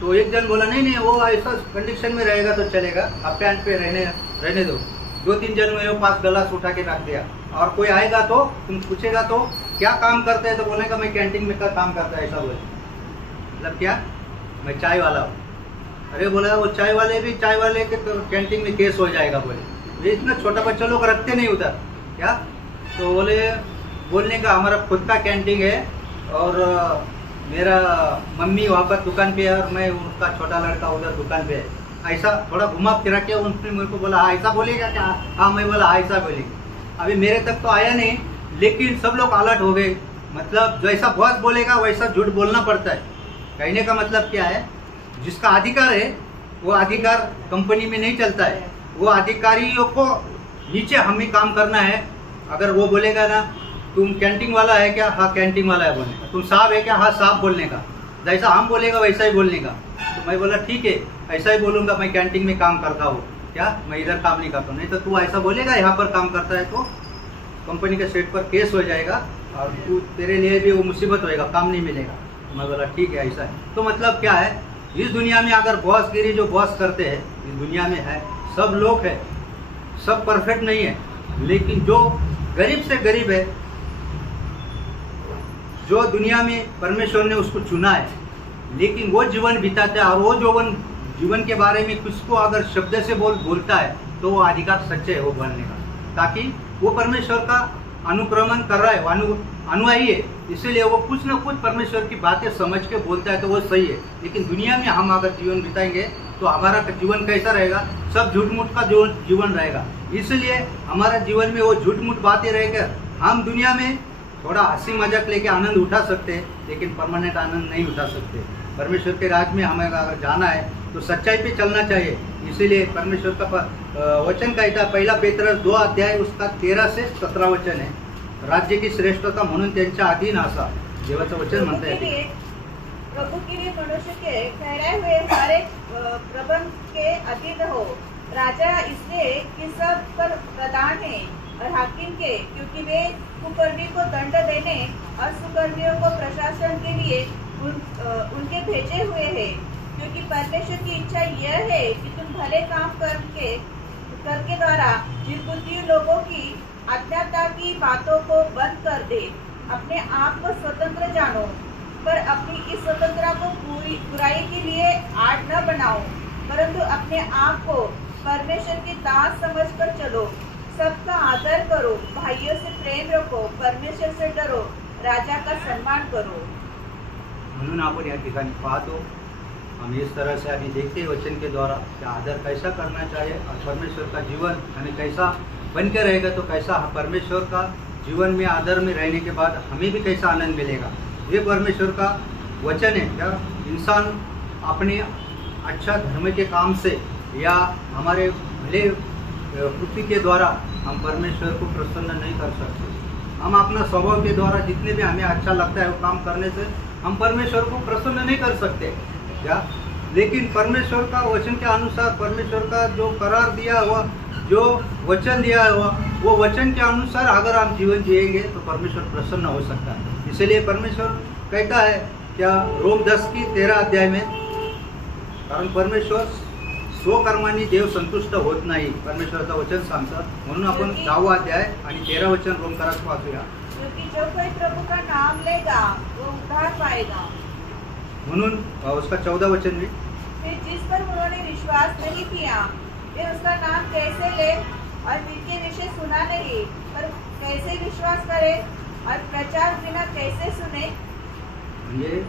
तो एक जन बोला नहीं नहीं, वो ऐसा कंडीशन में रहेगा तो चलेगा, हाफ पैंट पे रहने दो। 2-3 जन मेरे पास गलास उठा के रख दिया। और कोई आएगा तो तुम पूछेगा तो क्या काम करते हैं, तो बोलेगा मैं कैंटीन में का काम करता है, ऐसा बोले। मतलब क्या, मैं चाय वाला हूँ। अरे बोला वो चाय वाले भी, चाय वाले के तो कैंटीन में केस हो जाएगा। बोले ये इतना छोटा बच्चा लोग रखते नहीं उधर क्या। तो बोले बोलने का हमारा खुद का कैंटीन है और मेरा मम्मी वहाँ पर दुकान पे है और मैं उसका छोटा लड़का उधर दुकान पे है। ऐसा थोड़ा घुमा फिरा के उन्होंने मेरे को बोला हाँ ऐसा बोलेगा क्या। हाँ मैं बोला हाँ ऐसा बोलेगा। अभी मेरे तक तो आया नहीं, लेकिन सब लोग अलर्ट हो गए। मतलब जैसा बॉस बोलेगा वैसा झूठ बोलना पड़ता है। कहने का मतलब क्या है, जिसका अधिकार है वो अधिकार कंपनी में नहीं चलता है। वो अधिकारियों को नीचे हमें काम करना है। अगर वो बोलेगा ना तुम कैंटीन वाला है क्या, हाँ कैंटीन वाला है बोलने का। तुम साहब है क्या, हाँ साहब बोलने का। जैसा हम बोलेगा वैसा ही बोलने का। तो मैं बोला ठीक है ऐसा ही बोलूँगा, मैं कैंटीन में काम करता हूँ क्या, मैं इधर काम नहीं करता हूँ। नहीं तो तू ऐसा बोलेगा यहाँ पर काम करता है तो कंपनी के सेट पर केस हो जाएगा और तू तेरे लिए भी वो मुसीबत होएगा, काम नहीं मिलेगा। मैं बोला ठीक है ऐसा है। तो मतलब क्या है, इस दुनिया में अगर बॉसगिरी जो बॉस करते हैं इस दुनिया में है, सब लोग है, सब परफेक्ट नहीं है। लेकिन जो गरीब से गरीब है, जो दुनिया में परमेश्वर ने उसको चुना है, लेकिन वो जीवन बिताता है और वो जीवन के बारे में कुछ को अगर शब्द से बोलता है तो वो अधिकार सच्चे है वो बोलने का, ताकि वो परमेश्वर का अनुक्रमण कर रहा है, अनुयायी है, इसीलिए वो कुछ न कुछ परमेश्वर की बातें समझ के बोलता है तो वो सही है। लेकिन दुनिया में हम अगर जीवन बिताएंगे तो हमारा जीवन कैसा रहेगा, सब झूठ मूठ का जीवन रहेगा। इसलिए हमारा जीवन में वो झूठ मूठ बातें रहकर हम दुनिया में थोड़ा हंसी मजाक लेके आनंद उठा सकते हैं, लेकिन परमानेंट आनंद नहीं उठा सकते। परमेश्वर के राज में हमें अगर जाना है तो सच्चाई पे चलना चाहिए। इसीलिए परमेश्वर का वचन कहता है, 1 पेत्रस 2 अध्याय उसका 13 से 17 वचन है, राज्य की श्रेष्ठता म्हणून त्यांच्या अधीन असा, देवाचं वचन म्हणता है। प्रभु के लिए मनुष्य के ठहराए हुए हर एक प्रबंध के अधीन हो। राजा इसलिए कि सब पर प्रधान है और हाकिम के, क्योंकि वे कुकर्मी को दंड देने और सुकर्मियों को प्रशासन के लिए उनके भेजे हुए हैं। क्योंकि परमेश्वर की इच्छा यह है कि तुम भले काम करके द्वारा निर्बुद्धि लोगों की अज्ञाता की बातों को बंद कर दे। अपने आप को स्वतंत्र जानो, पर अपनी इस स्वतंत्रता को बुराई के लिए आड़ न बनाओ, परंतु अपने आप को परमेश्वर के दास समझकर चलो। सबका आदर करो, भाइयों से प्रेम रखो, परमेश्वर से डरो, राजा का सम्मान करो। म्हणून आपण या ठिकाणी पाहतो, हम इस तरह से अभी देखते हैं वचन के द्वारा कि आदर कैसा करना चाहिए और परमेश्वर का जीवन हमें कैसा बन के रहेगा, तो कैसा परमेश्वर का जीवन में आदर में रहने के बाद हमें भी कैसा आनंद मिलेगा। ये परमेश्वर का वचन है। क्या इंसान अपने अच्छा धर्म के काम से या हमारे भले कृति के द्वारा हम परमेश्वर को प्रसन्न नहीं कर सकते। हम अपना स्वभाव के द्वारा जितने भी हमें अच्छा लगता है वो काम करने से हम परमेश्वर को प्रसन्न नहीं कर सकते क्या। लेकिन परमेश्वर का वचन के अनुसार, परमेश्वर का जो करार दिया हुआ, जो वचन दिया हुआ, वो वचन के अनुसार अगर हम जीवन जिएंगे तो परमेश्वर प्रसन्न हो सकता है। इसलिए परमेश्वर कहता है क्या, रोम 10 की 13 अध्याय में, कारण परमेश्वर स्वकर्मांनी देव संतुष्ट होत नाही, परमेश्वराचं वचन सांगतं। म्हणून आपण 10 अध्याय आणि 13 वचन रोमकरात वाचूया। क्योंकि जो कोई प्रभु का नाम लेगा वो उद्धार पाएगा। म्हणून उसका 14 वचन भी, फिर जिस पर उन्होंने विश्वास नहीं किया वे उसका नाम कैसे ले, और जिनके विषय सुना नहीं पर कैसे विश्वास करे, और प्रचार बिना कैसे सुने। म्हणजे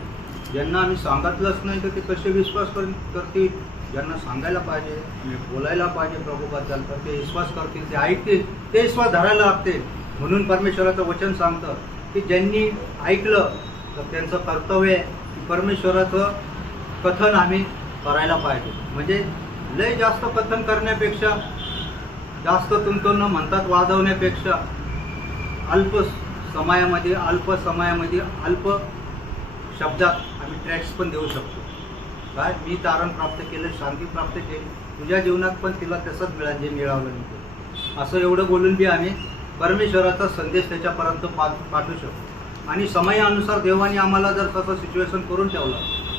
ज्यांना आम्ही सांगितलंच नाही तर ते कसे विश्वास करतील। ज्यांना सांगायला पाहिजे, बोलायला पाहिजे प्रभूबद्दल, तर ते विश्वास करतील, ते ऐकतील, ते विश्वास धरायला लागतील। म्हणून परमेश्वराचं वचन सांगतं की ज्यांनी ऐकलं तर त्यांचं कर्तव्य आहे की परमेश्वराचं कथन आम्ही करायला पाहिजे. म्हणजे लय जास्त कथन करण्यापेक्षा, जास्त तुमचं म्हणतात वाजवण्यापेक्षा अल्प समयामध्ये अल्प शब्दात आम्ही ट्रॅक्स पण देऊ शकतो. काय मी तारण प्राप्त केलं, शांती प्राप्त केली, तुझ्या जीवनात पण तिला तसंच मिळालं जे मिळालं नाही. असं एवढं बोलून बी आम्ही परमेश्वराचा संदेश त्याच्यापर्यंत पाठवू शकतो. आणि समयानुसार देवाने आम्हाला जर तसं सिच्युएशन करून ठेवलं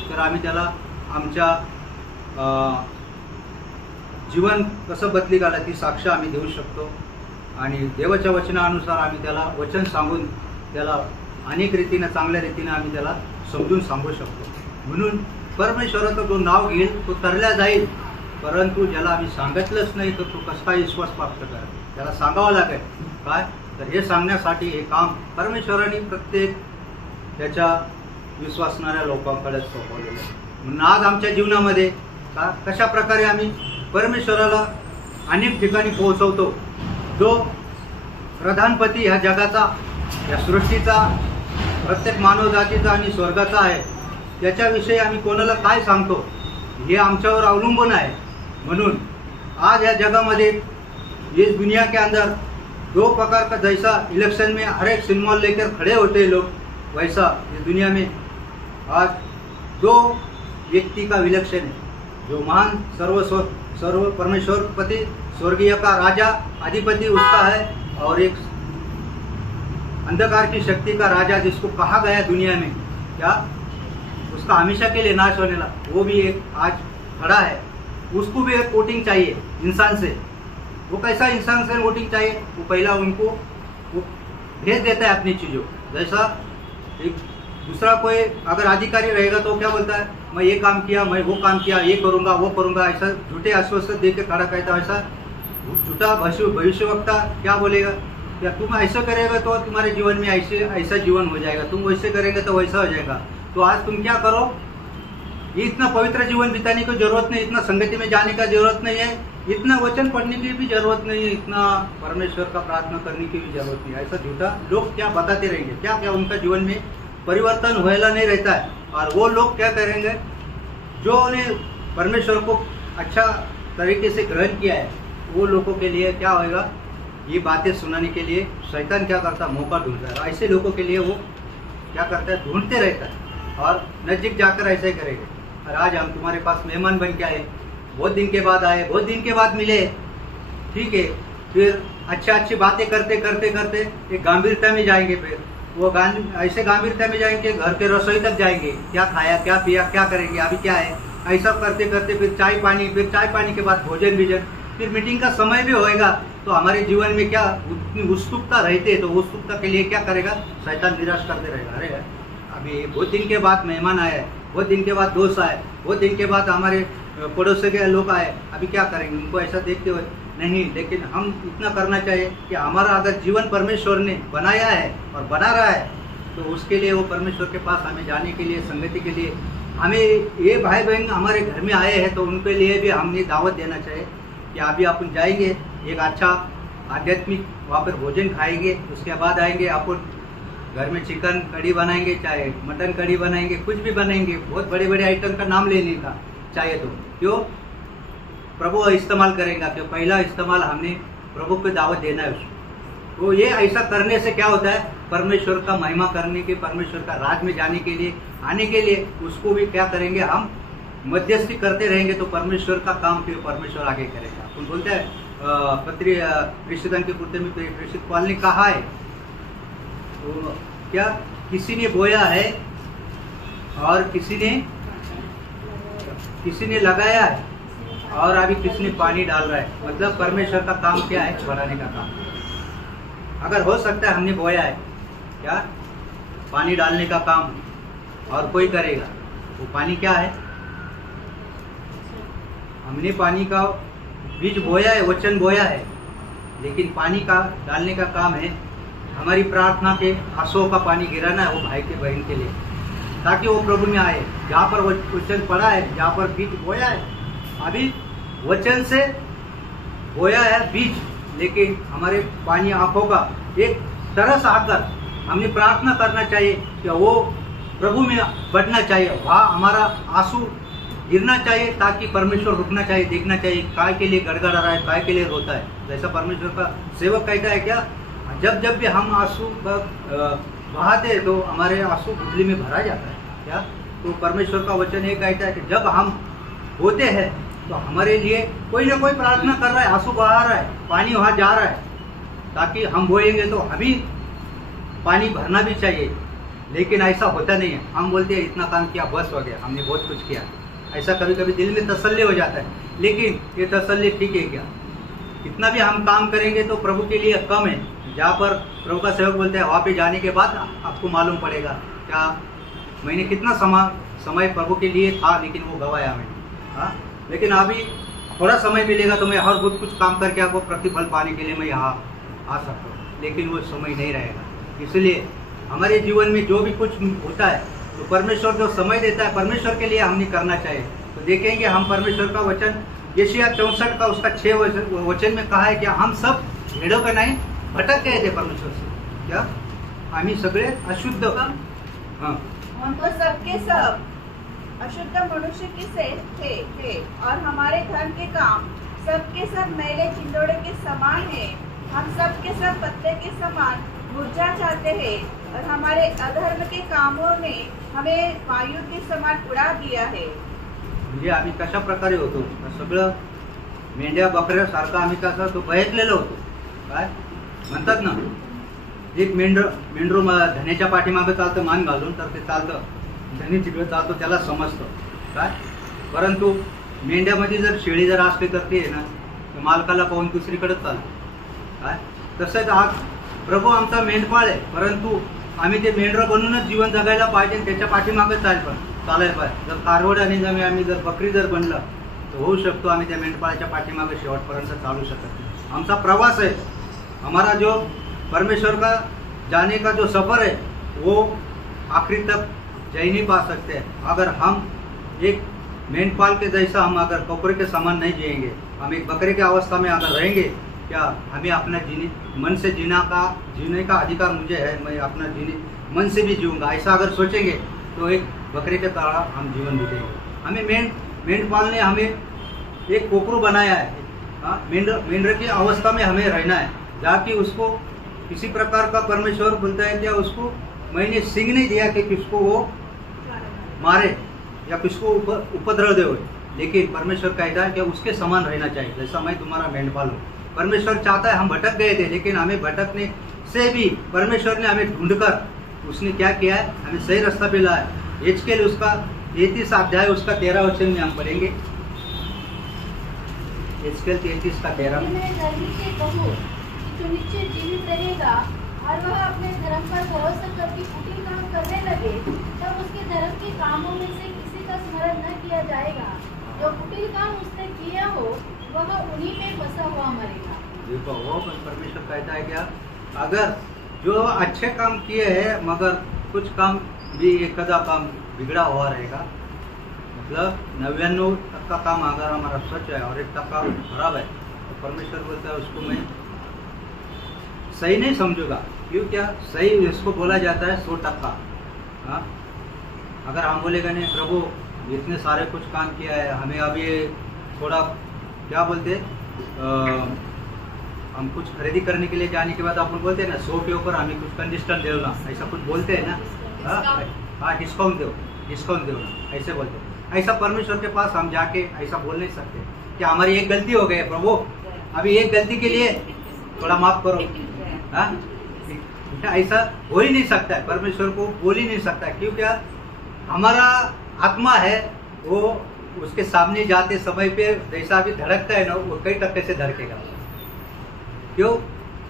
तर आम्ही त्याला आमच्या जीवन कसं बदली घाला ती साक्ष आम्ही देऊ शकतो. आणि देवाच्या वचनानुसार आम्ही त्याला वचन सांगून त्याला अनेक रीतीनं चांगल्या रीतीनं आम्ही त्याला समजून सांगू शकतो. म्हणून परमेश्वराचं जो नाव घेईल तो तरल्या जाईल, परंतु ज्याला आम्ही सांगितलंच नाही तर तो कसा विश्वास प्राप्त करेल, त्याला सांगावं लागेल. काय तर हे सांगण्यासाठी हे काम परमेश्वराने प्रत्येक त्याच्या विश्वासणाऱ्या लोकांकडे सोपवलेलं आहे. म्हणून आज आमच्या जीवनामध्ये कशा प्रकारे आम्ही परमेश्वराला अनेक ठिकाणी पोहोचवतो. जो प्रधानपती ह्या जगाचा, या सृष्टीचा, प्रत्येक मानवजातीचा आणि स्वर्गाचा आहे, त्याच्याविषयी आम्ही कोणाला काय सांगतो हे आमच्यावर अवलंबून आहे. म्हणून आज या जगामध्ये इस दुनिया के अंदर दो प्रकार का, जैसा इलेक्शन में हर एक सिम्बॉल लेकर खड़े होते हैं लोग, वैसा इस दुनिया में आज दो व्यक्ति का विलक्षण है. जो महान सर्व परमेश्वरपति स्वर्गीय का राजा अधिपति उसका है, और एक अंधकार की शक्ति का राजा जिसको कहा गया दुनिया में क्या उसका हमेशा के लिए नाश होने लगा, वो भी एक आज खड़ा है. उसको भी एक वोटिंग चाहिए इंसान से. वो कैसा इंसान से वोटिंग चाहिए? वो पहला उनको वो भेज देता है अपनी चीज़ों. जैसा एक दूसरा कोई अगर अधिकारी रहेगा तो क्या बोलता है, मैं ये काम किया, मैं वो काम किया, ये करूँगा वो करूँगा, ऐसा झूठे आश्वासन दे के खड़ा कहता है. ऐसा झूठा भविष्यवक्ता क्या बोलेगा, क्या तुम ऐसा करेगा तो तुम्हारे जीवन में ऐसा जीवन हो जाएगा, तुम वैसे करेंगे तो वैसा हो जाएगा. तो आज तुम क्या करो, इतना पवित्र जीवन बिताने की जरूरत नहीं, इतना संगति में जाने का जरूरत नहीं है, इतना वचन पढ़ने की भी जरूरत नहीं है, इतना परमेश्वर का प्रार्थना करने की भी जरूरत नहीं है. ऐसा झूठा लोग क्या बताते रहेंगे, क्या क्या उनका जीवन में परिवर्तन होएला नहीं रहता है. और वो लोग क्या करेंगे जो ने परमेश्वर को अच्छा तरीके से ग्रहण किया है, वो लोगों के लिए क्या होएगा, ये बातें सुनाने के लिए शैतान क्या करता है, मौका ढूंढता है. ऐसे लोगों के लिए वो क्या करता है, ढूंढते रहता है और नजदीक जाकर ऐसे करेंगे. और आज हम तुम्हारे पास मेहमान बन के आए, बहुत दिन के बाद आए, बहुत दिन के बाद मिले, ठीक है, फिर अच्छी बातें करते करते करते एक गंभीरता में जाएंगे. फिर वो ऐसे गंभीरता में जाएंगे, घर के रसोई तक जाएंगे, क्या खाया क्या पिया क्या करेंगे अभी क्या है, ऐसा करते करते फिर चाय पानी के बाद भोजन, फिर मीटिंग का समय भी होएगा. तो हमारे जीवन में क्या उतनी उत्सुकता रहती है, तो उत्सुकता के लिए क्या करेगा, शैतान निराश करते रहेगा. अरे अभी बहुत दिन के बाद मेहमान आए, बहुत दिन के बाद दोस्त आए, बहुत दिन के बाद हमारे पड़ोसी के लोग आए, अभी क्या करेंगे, उनको ऐसा देखते हुए नहीं. लेकिन हम इतना करना चाहिए कि हमारा अगर जीवन परमेश्वर ने बनाया है और बना रहा है, तो उसके लिए वो परमेश्वर के पास हमें जाने के लिए, संगति के लिए, हमें ये भाई बहन हमारे घर में आए हैं तो उनके लिए भी हमने दावत देना चाहिए कि अभी अपन जाएंगे, एक अच्छा आध्यात्मिक वहाँ पर भोजन खाएंगे, उसके बाद आएंगे अपन घर में चिकन कड़ी बनाएंगे, चाहे मटन कड़ी बनाएंगे, कुछ भी बनाएंगे, बहुत बड़े बड़े आइटम का नाम लेने का चाहिए. तो क्यों प्रभु इस्तेमाल करेगा, क्यों पहला इस्तेमाल हमने प्रभु को दावत देना है उसको. तो ये ऐसा करने से क्या होता है, परमेश्वर का महिमा करने के, परमेश्वर का राज में जाने के लिए, आने के लिए उसको भी क्या करेंगे, हम मध्यस्थी करते रहेंगे, तो परमेश्वर का काम फिर परमेश्वर आगे करेगा. अपन बोलते हैं प्रेषितों के पुत्र में प्रेषित पौल ने कहा है, तो क्या किसी ने बोया है और किसी ने लगाया है, और अभी किसने पानी डाल रहा है. मतलब परमेश्वर का काम क्या है, बढ़ाने का काम. अगर हो सकता है हमने बोया है क्या, पानी डालने का काम, और कोई करेगा, वो पानी क्या है, हमने पानी का बीज बोया है, वचन बोया है, लेकिन पानी का डालने का काम है हमारी प्रार्थना के आंसुओं का पानी गिराना है वो भाई के बहन के लिए, ताकि वो प्रभु में आए. जहाँ पर वचन पड़ा है, जहाँ पर बीज बोया है, अभी वचन से बोया है बीज, लेकिन हमारे पानी आंखों का एक तरस आकर हमने प्रार्थना करना चाहिए कि वो प्रभु में बढ़ना चाहिए. वहाँ हमारा आंसू गिरना चाहिए, ताकि परमेश्वर रुकना चाहिए, देखना चाहिए काय के लिए गड़गड़ा रहा है, काय के लिए रोता है। जैसा परमेश्वर का सेवक कहता है क्या, जब जब भी हम आंसू बहाते हैं तो हमारे आंसू बिजली में भरा जाता है क्या। तो परमेश्वर का वचन ये कहता है कि जब हम होते हैं तो हमारे लिए कोई ना कोई प्रार्थना कर रहा है, आंसू बहा रहा है, पानी वहाँ जा रहा है, ताकि हम बोएंगे तो हमें पानी भरना भी चाहिए। लेकिन ऐसा होता नहीं है, हम बोलते हैं इतना काम किया बस हो गया, हमने बहुत कुछ किया। ऐसा कभी कभी दिल में तसल्ली हो जाता है, लेकिन ये तसल्ली ठीक है क्या? कितना भी हम काम करेंगे तो प्रभु के लिए कम है। जहाँ पर प्रभु का सेवक बोलते हैं वहाँ पे जाने के बाद आपको मालूम पड़ेगा क्या मैंने कितना समय प्रभु के लिए था, लेकिन वो गवाया मैंने। हाँ, लेकिन अभी थोड़ा समय मिलेगा तो मैं हर बहुत कुछ काम करके आपको प्रतिफल पाने के लिए मैं यहाँ आ सकता हूँ, लेकिन वो समय नहीं रहेगा। इसलिए हमारे जीवन में जो भी कुछ होता है तो परमेश्वर जो समय देता है परमेश्वर के लिए हमने करना चाहिए। तो देखेंगे हम परमेश्वर का वचन यशायाह 64 का उसका 6 वचन में कहा है कि हम सब भेड़ों का नहीं भटक गए थे परमेश्वर से, क्या आम्ही सगळे अशुद्ध। हाँ, तो सबके सब अशुद्ध मनुष्य किसे थे और हमारे धर्म के काम सबके सब मैले चिंदोड़े के समान है। हम सब के सब पत्ते के समान मुरझा जाते हैं और हमारे अधर्म के कामों ने हमें वायू के समान उड़ा दिया है। म्हणजे आम्ही कशा प्रकारे होतो, सगळं मेंढ्या बकऱ्यासारखं आम्ही कसं तो बहकलेलो होतो। काय म्हणतात ना, एक मेंढरू धन्याच्या पाठीमागे चालतं मान घालून, तर ते चालतं, धनी तिकडे चालतो त्याला समजतं काय। परंतु मेंढ्यामध्ये जर शेळी जर असली तर ते ना मालकाला पाहून दुसरीकडेच चालतो काय। तसंच आज प्रभू आमचा मेंढपाळ आहे, परंतु आम्ही ते मेंढरं बनूनच जीवन जगायला पाहिजे, त्याच्या पाठीमागे चालायला पाहिजे। जर कारवड आणि आम्ही जर बकरी जर बनलं तर होऊ शकतो आम्ही त्या मेंढपाळाच्या पाठीमागे शेवटपर्यंत चालू शकत नाही। आमचा प्रवास है, हमारा जो परमेश्वर का जाने का जो सफ़र है वो आखिरी तक जा ही नहीं पा सकते अगर हम एक मेंढपाल के जैसा हम अगर बकरे के समान नहीं जिएंगे, हम एक बकरे की अवस्था में अगर रहेंगे, क्या हमें अपना मन से जीने का अधिकार मुझे है, मैं अपना मन से भी जीऊँगा, ऐसा अगर सोचेंगे तो एक बकरे के तरह हम जीवन बिताएंगे। हमें मेंढपाल ने हमें एक कोकरू बनाया है। हाँ, मेंढर की अवस्था में हमें रहना है, जाकि उसको किसी प्रकार का परमेश्वर बोलता है क्या उसको मैंने सिंह नहीं दिया कि किसको वो मारे या किसको उपद्रव दे, लेकिन परमेश्वर कहता है कि उसके समान रहना चाहिए, जैसा मैं तुम्हारा मेंढपाल हूँ। परमेश्वर चाहता है, हम भटक गए थे लेकिन हमें भटकने से भी परमेश्वर ने हमें ढूंढकर उसने क्या किया है, हमें सही रास्ता पे लाया। एजकेल उसका 33 अध्याय उसका 13 वचन में हम पढ़ेंगे। एजकेल 33 का 13 में जो निश्चय जीवित रहेगा और वह अपने धर्म पर भरोसा करके कुटिल काम करने लगे, तब उसके धर्म के कामों में से किसी का स्मरण न किया जाएगा। जो कुटिल काम उसने किया हो वह उन्हीं में बसा हुआ मरेगा। देखो वो परमेश्वर कहता है क्या, अगर जो अच्छे काम किए हैं मगर कुछ काम भी एक आधा काम बिगड़ा हुआ रहेगा, मतलब 99% काम अगर हमारा सच है और 1% खराब है, तो परमेश्वर बोलता है उसको मैं सही नहीं समझूंगा। क्यों, क्या सही इसको बोला जाता है 100%। हाँ, अगर हम बोलेगा नहीं प्रभु इतने सारे कुछ काम किया है, हमें अभी थोड़ा क्या बोलते हम कुछ खरीदी करने के लिए जाने के बाद अपन बोलते हैं ना 100 के ऊपर हमें कुछ कंडिशन दो ना, ऐसा कुछ बोलते हैं ना। हाँ, डिस्काउंट दो ना, ऐसे बोलते हैं। ऐसा परमेश्वर के पास हम जाके ऐसा बोल नहीं सकते कि हमारी एक गलती हो गई प्रभु, अभी एक गलती के लिए थोड़ा माफ करो। हाँ, ऐसा हो ही नहीं सकता है, परमेश्वर को बोल ही नहीं सकता। क्यों, क्या हमारा आत्मा है वो उसके सामने जाते समय पे जैसा भी धड़कता है ना, वो कई टक्के से धड़केगा। क्यों,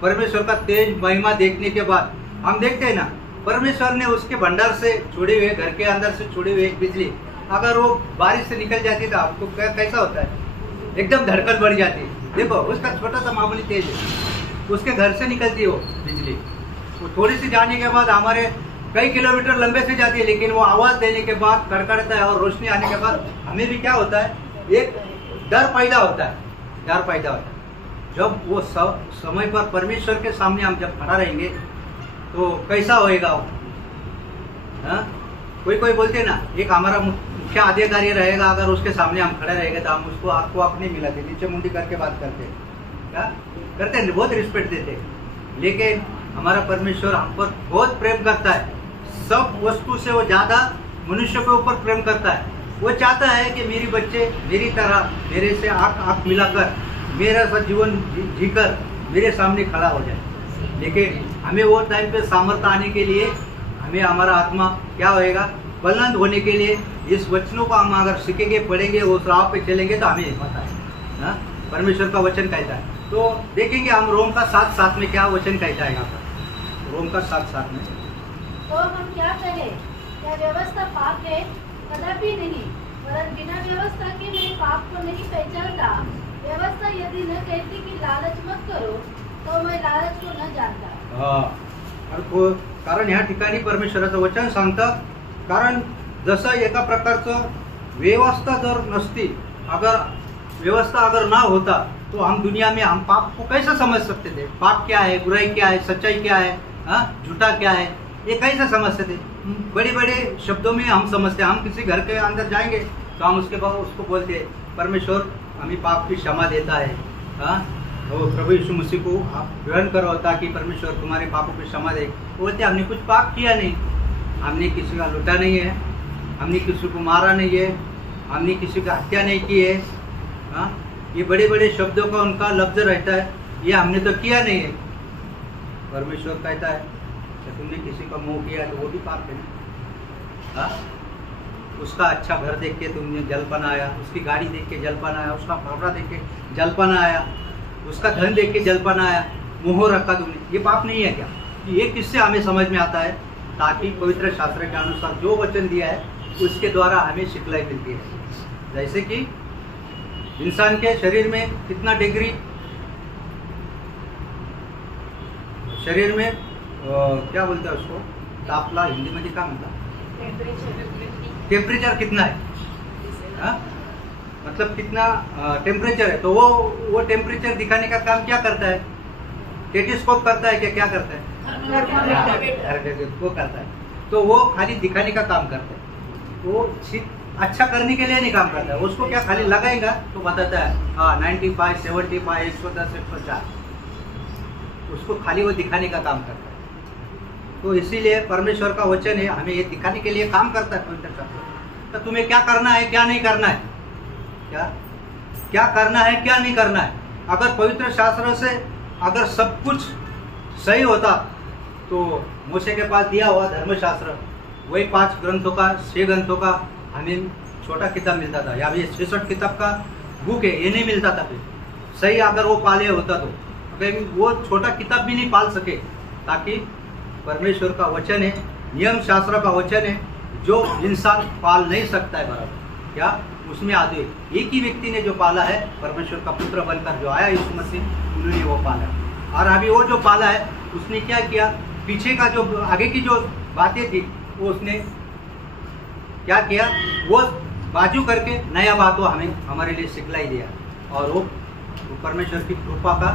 परमेश्वर का तेज महिमा देखने के बाद हम देखते हैं ना, परमेश्वर ने उसके भंडार से छोड़े हुए, घर के अंदर से छोड़े हुए एक बिजली अगर वो बारिश से निकल जाती तो आपको कैसा होता है, एकदम धड़कन बढ़ जाती है। देखो उसका छोटा सा मामूली तेज है, उसके घर से निकलती है वो बिजली, वो थोड़ी सी जाने के बाद हमारे कई किलोमीटर लंबे से जाती है, लेकिन वो आवाज़ देने के बाद कड़कड़ता है और रोशनी आने के बाद हमें भी क्या होता है, एक डर पैदा होता है। जब वो समय पर परमेश्वर के सामने हम जब खड़ा रहेंगे तो कैसा होएगा वो। हाँ, कोई बोलते ना, एक हमारा मुख्य अधिकारी रहेगा, अगर उसके सामने हम खड़े रहेंगे तो हम उसको आपको आप नहीं मिलाते, नीचे मुंडी करके बात करते हैं, क्या करते हैं, बहुत रिस्पेक्ट देते हैं। लेकिन हमारा परमेश्वर हम पर बहुत प्रेम करता है, सब वस्तु से वो ज़्यादा मनुष्य के ऊपर प्रेम करता है। वो चाहता है कि मेरी बच्चे मेरी तरह मेरे से आँख मिलाकर मेरा सा जीवन जीकर मेरे सामने खड़ा हो जाए। लेकिन हमें वो टाइम पे सामर्थ्य आने के लिए हमें हमारा आत्मा क्या होएगा, बुलंद होने के लिए इस वचनों को हम अगर सीखेंगे, पढ़ेंगे, उस राह पे चलेंगे तो हमें हिम्मत आए ना। परमेश्वर का वचन कहता है, तो देखेंगे हम रोम का 7:7 में क्या वचन कहता है यहाँ पर, रोम का 7:7 में। तो हम क्या कहें, क्या व्यवस्था पाप है? कदापि नहीं, वरन बिना व्यवस्था के मैं पाप को नहीं पहचानता। व्यवस्था यदि न कहती कि लालच मत करो, तो मैं लालच को न जानता। हा, कारण ह्या ठिकाणी परमेश्वराचं वचन सांगतं, कारण जसं एका प्रकारचं व्यवस्था जर नसती, अगर व्यवस्था अगर ना होता तो हम दुनिया में हम पाप को कैसे समझ सकते थे, पाप क्या है, बुराई क्या है, सच्चाई क्या है, झूठा क्या है, ये कैसे समझते थे। बड़े बड़े शब्दों में हम समझते हैं। हम किसी घर के अंदर जाएंगे तो हम उसके बाद उसको बोलते हैं परमेश्वर हमें पाप की क्षमा देता है, तो प्रभु यीशु मसीह को आप ग्रहण करो ताकि परमेश्वर तुम्हारे पापों की क्षमा दे। बोलते हमने कुछ पाप किया नहीं, हमने किसी का लूटा नहीं है, हमने किसी को मारा नहीं है, हमने किसी का हत्या नहीं की है। ये बड़े बड़े शब्दों का उनका लफ्ज रहता है, ये हमने तो किया नहीं है। परमेश्वर कहता है कि तुमने किसी का मोह किया तो वो भी पाप है ना। उसका अच्छा घर देख के तुमने जलपन आया, उसकी गाड़ी देख के जलपन आया, उसका कपड़ा देख के जलपन आया, उसका धन देख के जलपन आया, मोह रखा तुमने, ये पाप नहीं है क्या? ये किससे हमें समझ में आता है? ताकि पवित्र शास्त्र के अनुसार जो वचन दिया है उसके द्वारा हमें शिक्षाएं मिलती है। जैसे कि इंसान के शरीर में कितना डिग्री, शरीर में क्या बोलते हैं उसको, तापला हिंदी में क्या म्हणतात, टेम्परेचर कितना है, मतलब कितना टेम्परेचर है, तो वो टेम्परेचर दिखाने का काम क्या करता है? टेलीस्कोप करता है क्या करता है? वो करता है। तो वो खाली दिखाने का काम करता है, वो अच्छा करने के लिए नहीं काम करता है। उसको क्या खाली लगाएगा तो बताता है 95, 75, 110, 104, उसको खाली वो दिखाने का काम करता है। तो इसीलिए परमेश्वर का वचन है हमें ये दिखाने के लिए काम करता है पवित्र शास्त्र। तो तुम्हें क्या करना है क्या नहीं करना है, क्या करना है क्या नहीं करना है। अगर पवित्र शास्त्र से अगर सब कुछ सही होता तो मूसे के पास दिया हुआ धर्मशास्त्र, वही 5 ग्रंथों का 6 ग्रंथों का हमें छोटा किताब मिलता था, या ये 66 किताब का बुक है, ये नहीं मिलता था। फिर सही अगर वो पाले होता तो अगर वो छोटा किताब भी नहीं पाल सके, ताकि परमेश्वर का वचन है, नियम शास्त्र का वचन है, जो इंसान पाल नहीं सकता है बराबर, क्या उसमें आदि एक ही व्यक्ति ने जो पाला है, परमेश्वर का पुत्र बनकर जो आया यीशु मसीह, उन्होंने वो पाला। और अभी वो जो पाला है उसने क्या किया, पीछे का जो आगे की जो बातें थी वो उसने क्या किया, वो बाजू करके नया बात वो हमें हमारे लिए सिखलाई दिया, और वो परमेश्वर की कृपा का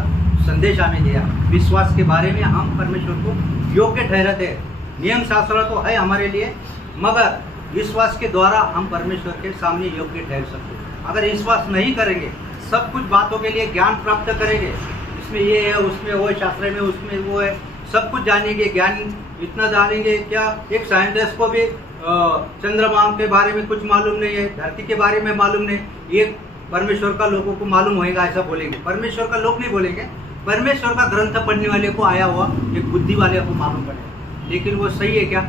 संदेश हमें दिया। विश्वास के बारे में हम परमेश्वर को योग्य ठहराते हैं। नियम शास्त्र तो है हमारे लिए, मगर विश्वास के द्वारा हम परमेश्वर के सामने योग्य ठहर सकते हैं। अगर विश्वास नहीं करेंगे, सब कुछ बातों के लिए ज्ञान प्राप्त करेंगे, इसमें ये है उसमें वो है, शास्त्र में उसमें वो है, सब कुछ जानेंगे, ज्ञान इतना जानेंगे क्या, एक साइंटिस्ट को भी चंद्रमा के बारे में कुछ मालूम नहीं है, धरती के बारे में मालूम नहीं, ये परमेश्वर का लोगों को मालूम होएगा ऐसा बोलेंगे। परमेश्वर का लोग नहीं बोलेंगे, परमेश्वर का ग्रंथ पढ़ने वाले को आया हुआ एक बुद्धि वाले को मालूम पड़ेगा। लेकिन वो सही है क्या?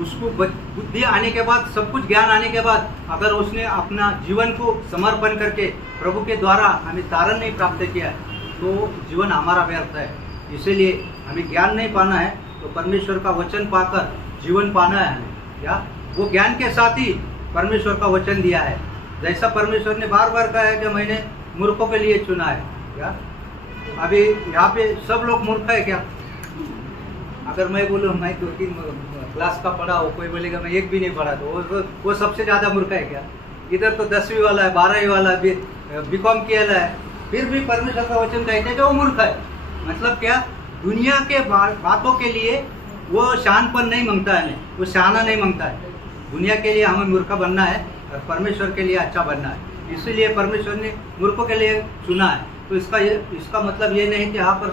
उसको बुद्धि आने के बाद, सब कुछ ज्ञान आने के बाद, अगर उसने अपना जीवन को समर्पण करके प्रभु के द्वारा हमें तारण नहीं प्राप्त किया तो जीवन हमारा व्यर्थ है। इसीलिए हमें ज्ञान नहीं पाना है तो परमेश्वर का वचन पाकर जीवन पाना है हमें, क्या वो ज्ञान के साथ ही परमेश्वर का वचन दिया है। जैसा परमेश्वर ने बार बार कहा है कि मैंने मूर्खों के लिए चुना है, क्या अभी यहाँ पे सब लोग मूर्ख है क्या? अगर मैं बोलूँ मैं 2-3 क्लास का पढ़ा हो, कोई बोलेगा मैं एक भी नहीं पढ़ा, तो वो सबसे ज़्यादा मूर्ख है क्या? इधर तो 10वीं वाला है, 12वीं वाला है, बीकॉम किया है, फिर भी परमेश्वर का वचन कहते हैं जो मूर्ख है। मतलब क्या? दुनिया के बातों के लिए वो शानपन नहीं मांगता है, वो शाना नहीं मांगता है, दुनिया के लिए हमें मूर्ख बनना है और परमेश्वर के लिए अच्छा बनना है। इसीलिए परमेश्वर ने मूर्खों के लिए चुना है। तो इसका मतलब ये नहीं कि यहाँ पर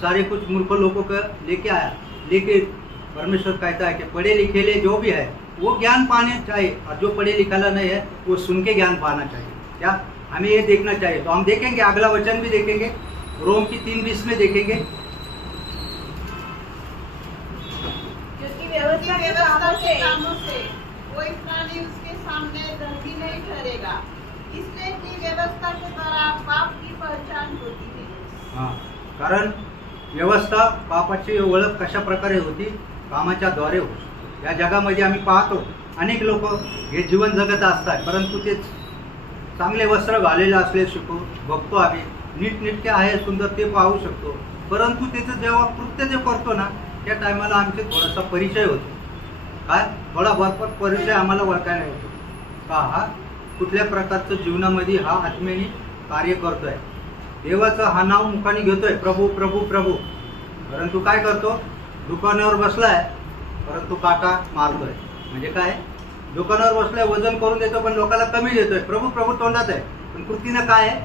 सारे कुछ मूर्ख लोगों को लेके आया, लेकिन परमेश्वर कहता है कि पढ़े लिखे लिए जो भी है वो ज्ञान पाने चाहिए, और जो पढ़े लिखा नहीं है वो सुन के ज्ञान पाना चाहिए। क्या हमें ये देखना चाहिए? तो हम देखेंगे, अगला वचन भी देखेंगे, रोम की 3:20 में देखेंगे। क्योंकि व्यवस्था के कामों से कोई प्राणी उसके सामने धर्मी नहीं ठहरेगा, इसलिए कि व्यवस्था के द्वारा पाप की पहचान होती है। हां, कारण व्यवस्था पापाची ओळख कशा प्रकारे होती? कामाच्या द्वारे होती। या जगामध्ये आम्ही पाहतो अनेक लोक हे जीवन जगत असतात, परंतु ते चांगले वस्त्र घालेले असले शिकू बघतो आम्ही, नीटनेटके आहे, सुंदर ते पाहू शकतो, परंतु त्याचं जेव्हा कृत्य जे करतो ना त्या टायमाला आमचे थोडासा परिचय होतो। काय थोडा भरपूर परिचय आम्हाला ओळखायला येतो का हा कुठल्या प्रकारचं जीवनामध्ये हा आत्मेने कार्य करतोय, देवाचं हा नाव मुखाने घेतोय, प्रभू प्रभू प्रभू, परंतु काय करतो? दुकानावर बसलाय परंतु काटा मारतोय। म्हणजे काय? दुकानावर बसलाय, वजन करून देतो पण लोकांना कमी देतोय, प्रभू प्रभू तोंडात आहे, पण कृतीनं काय आहे?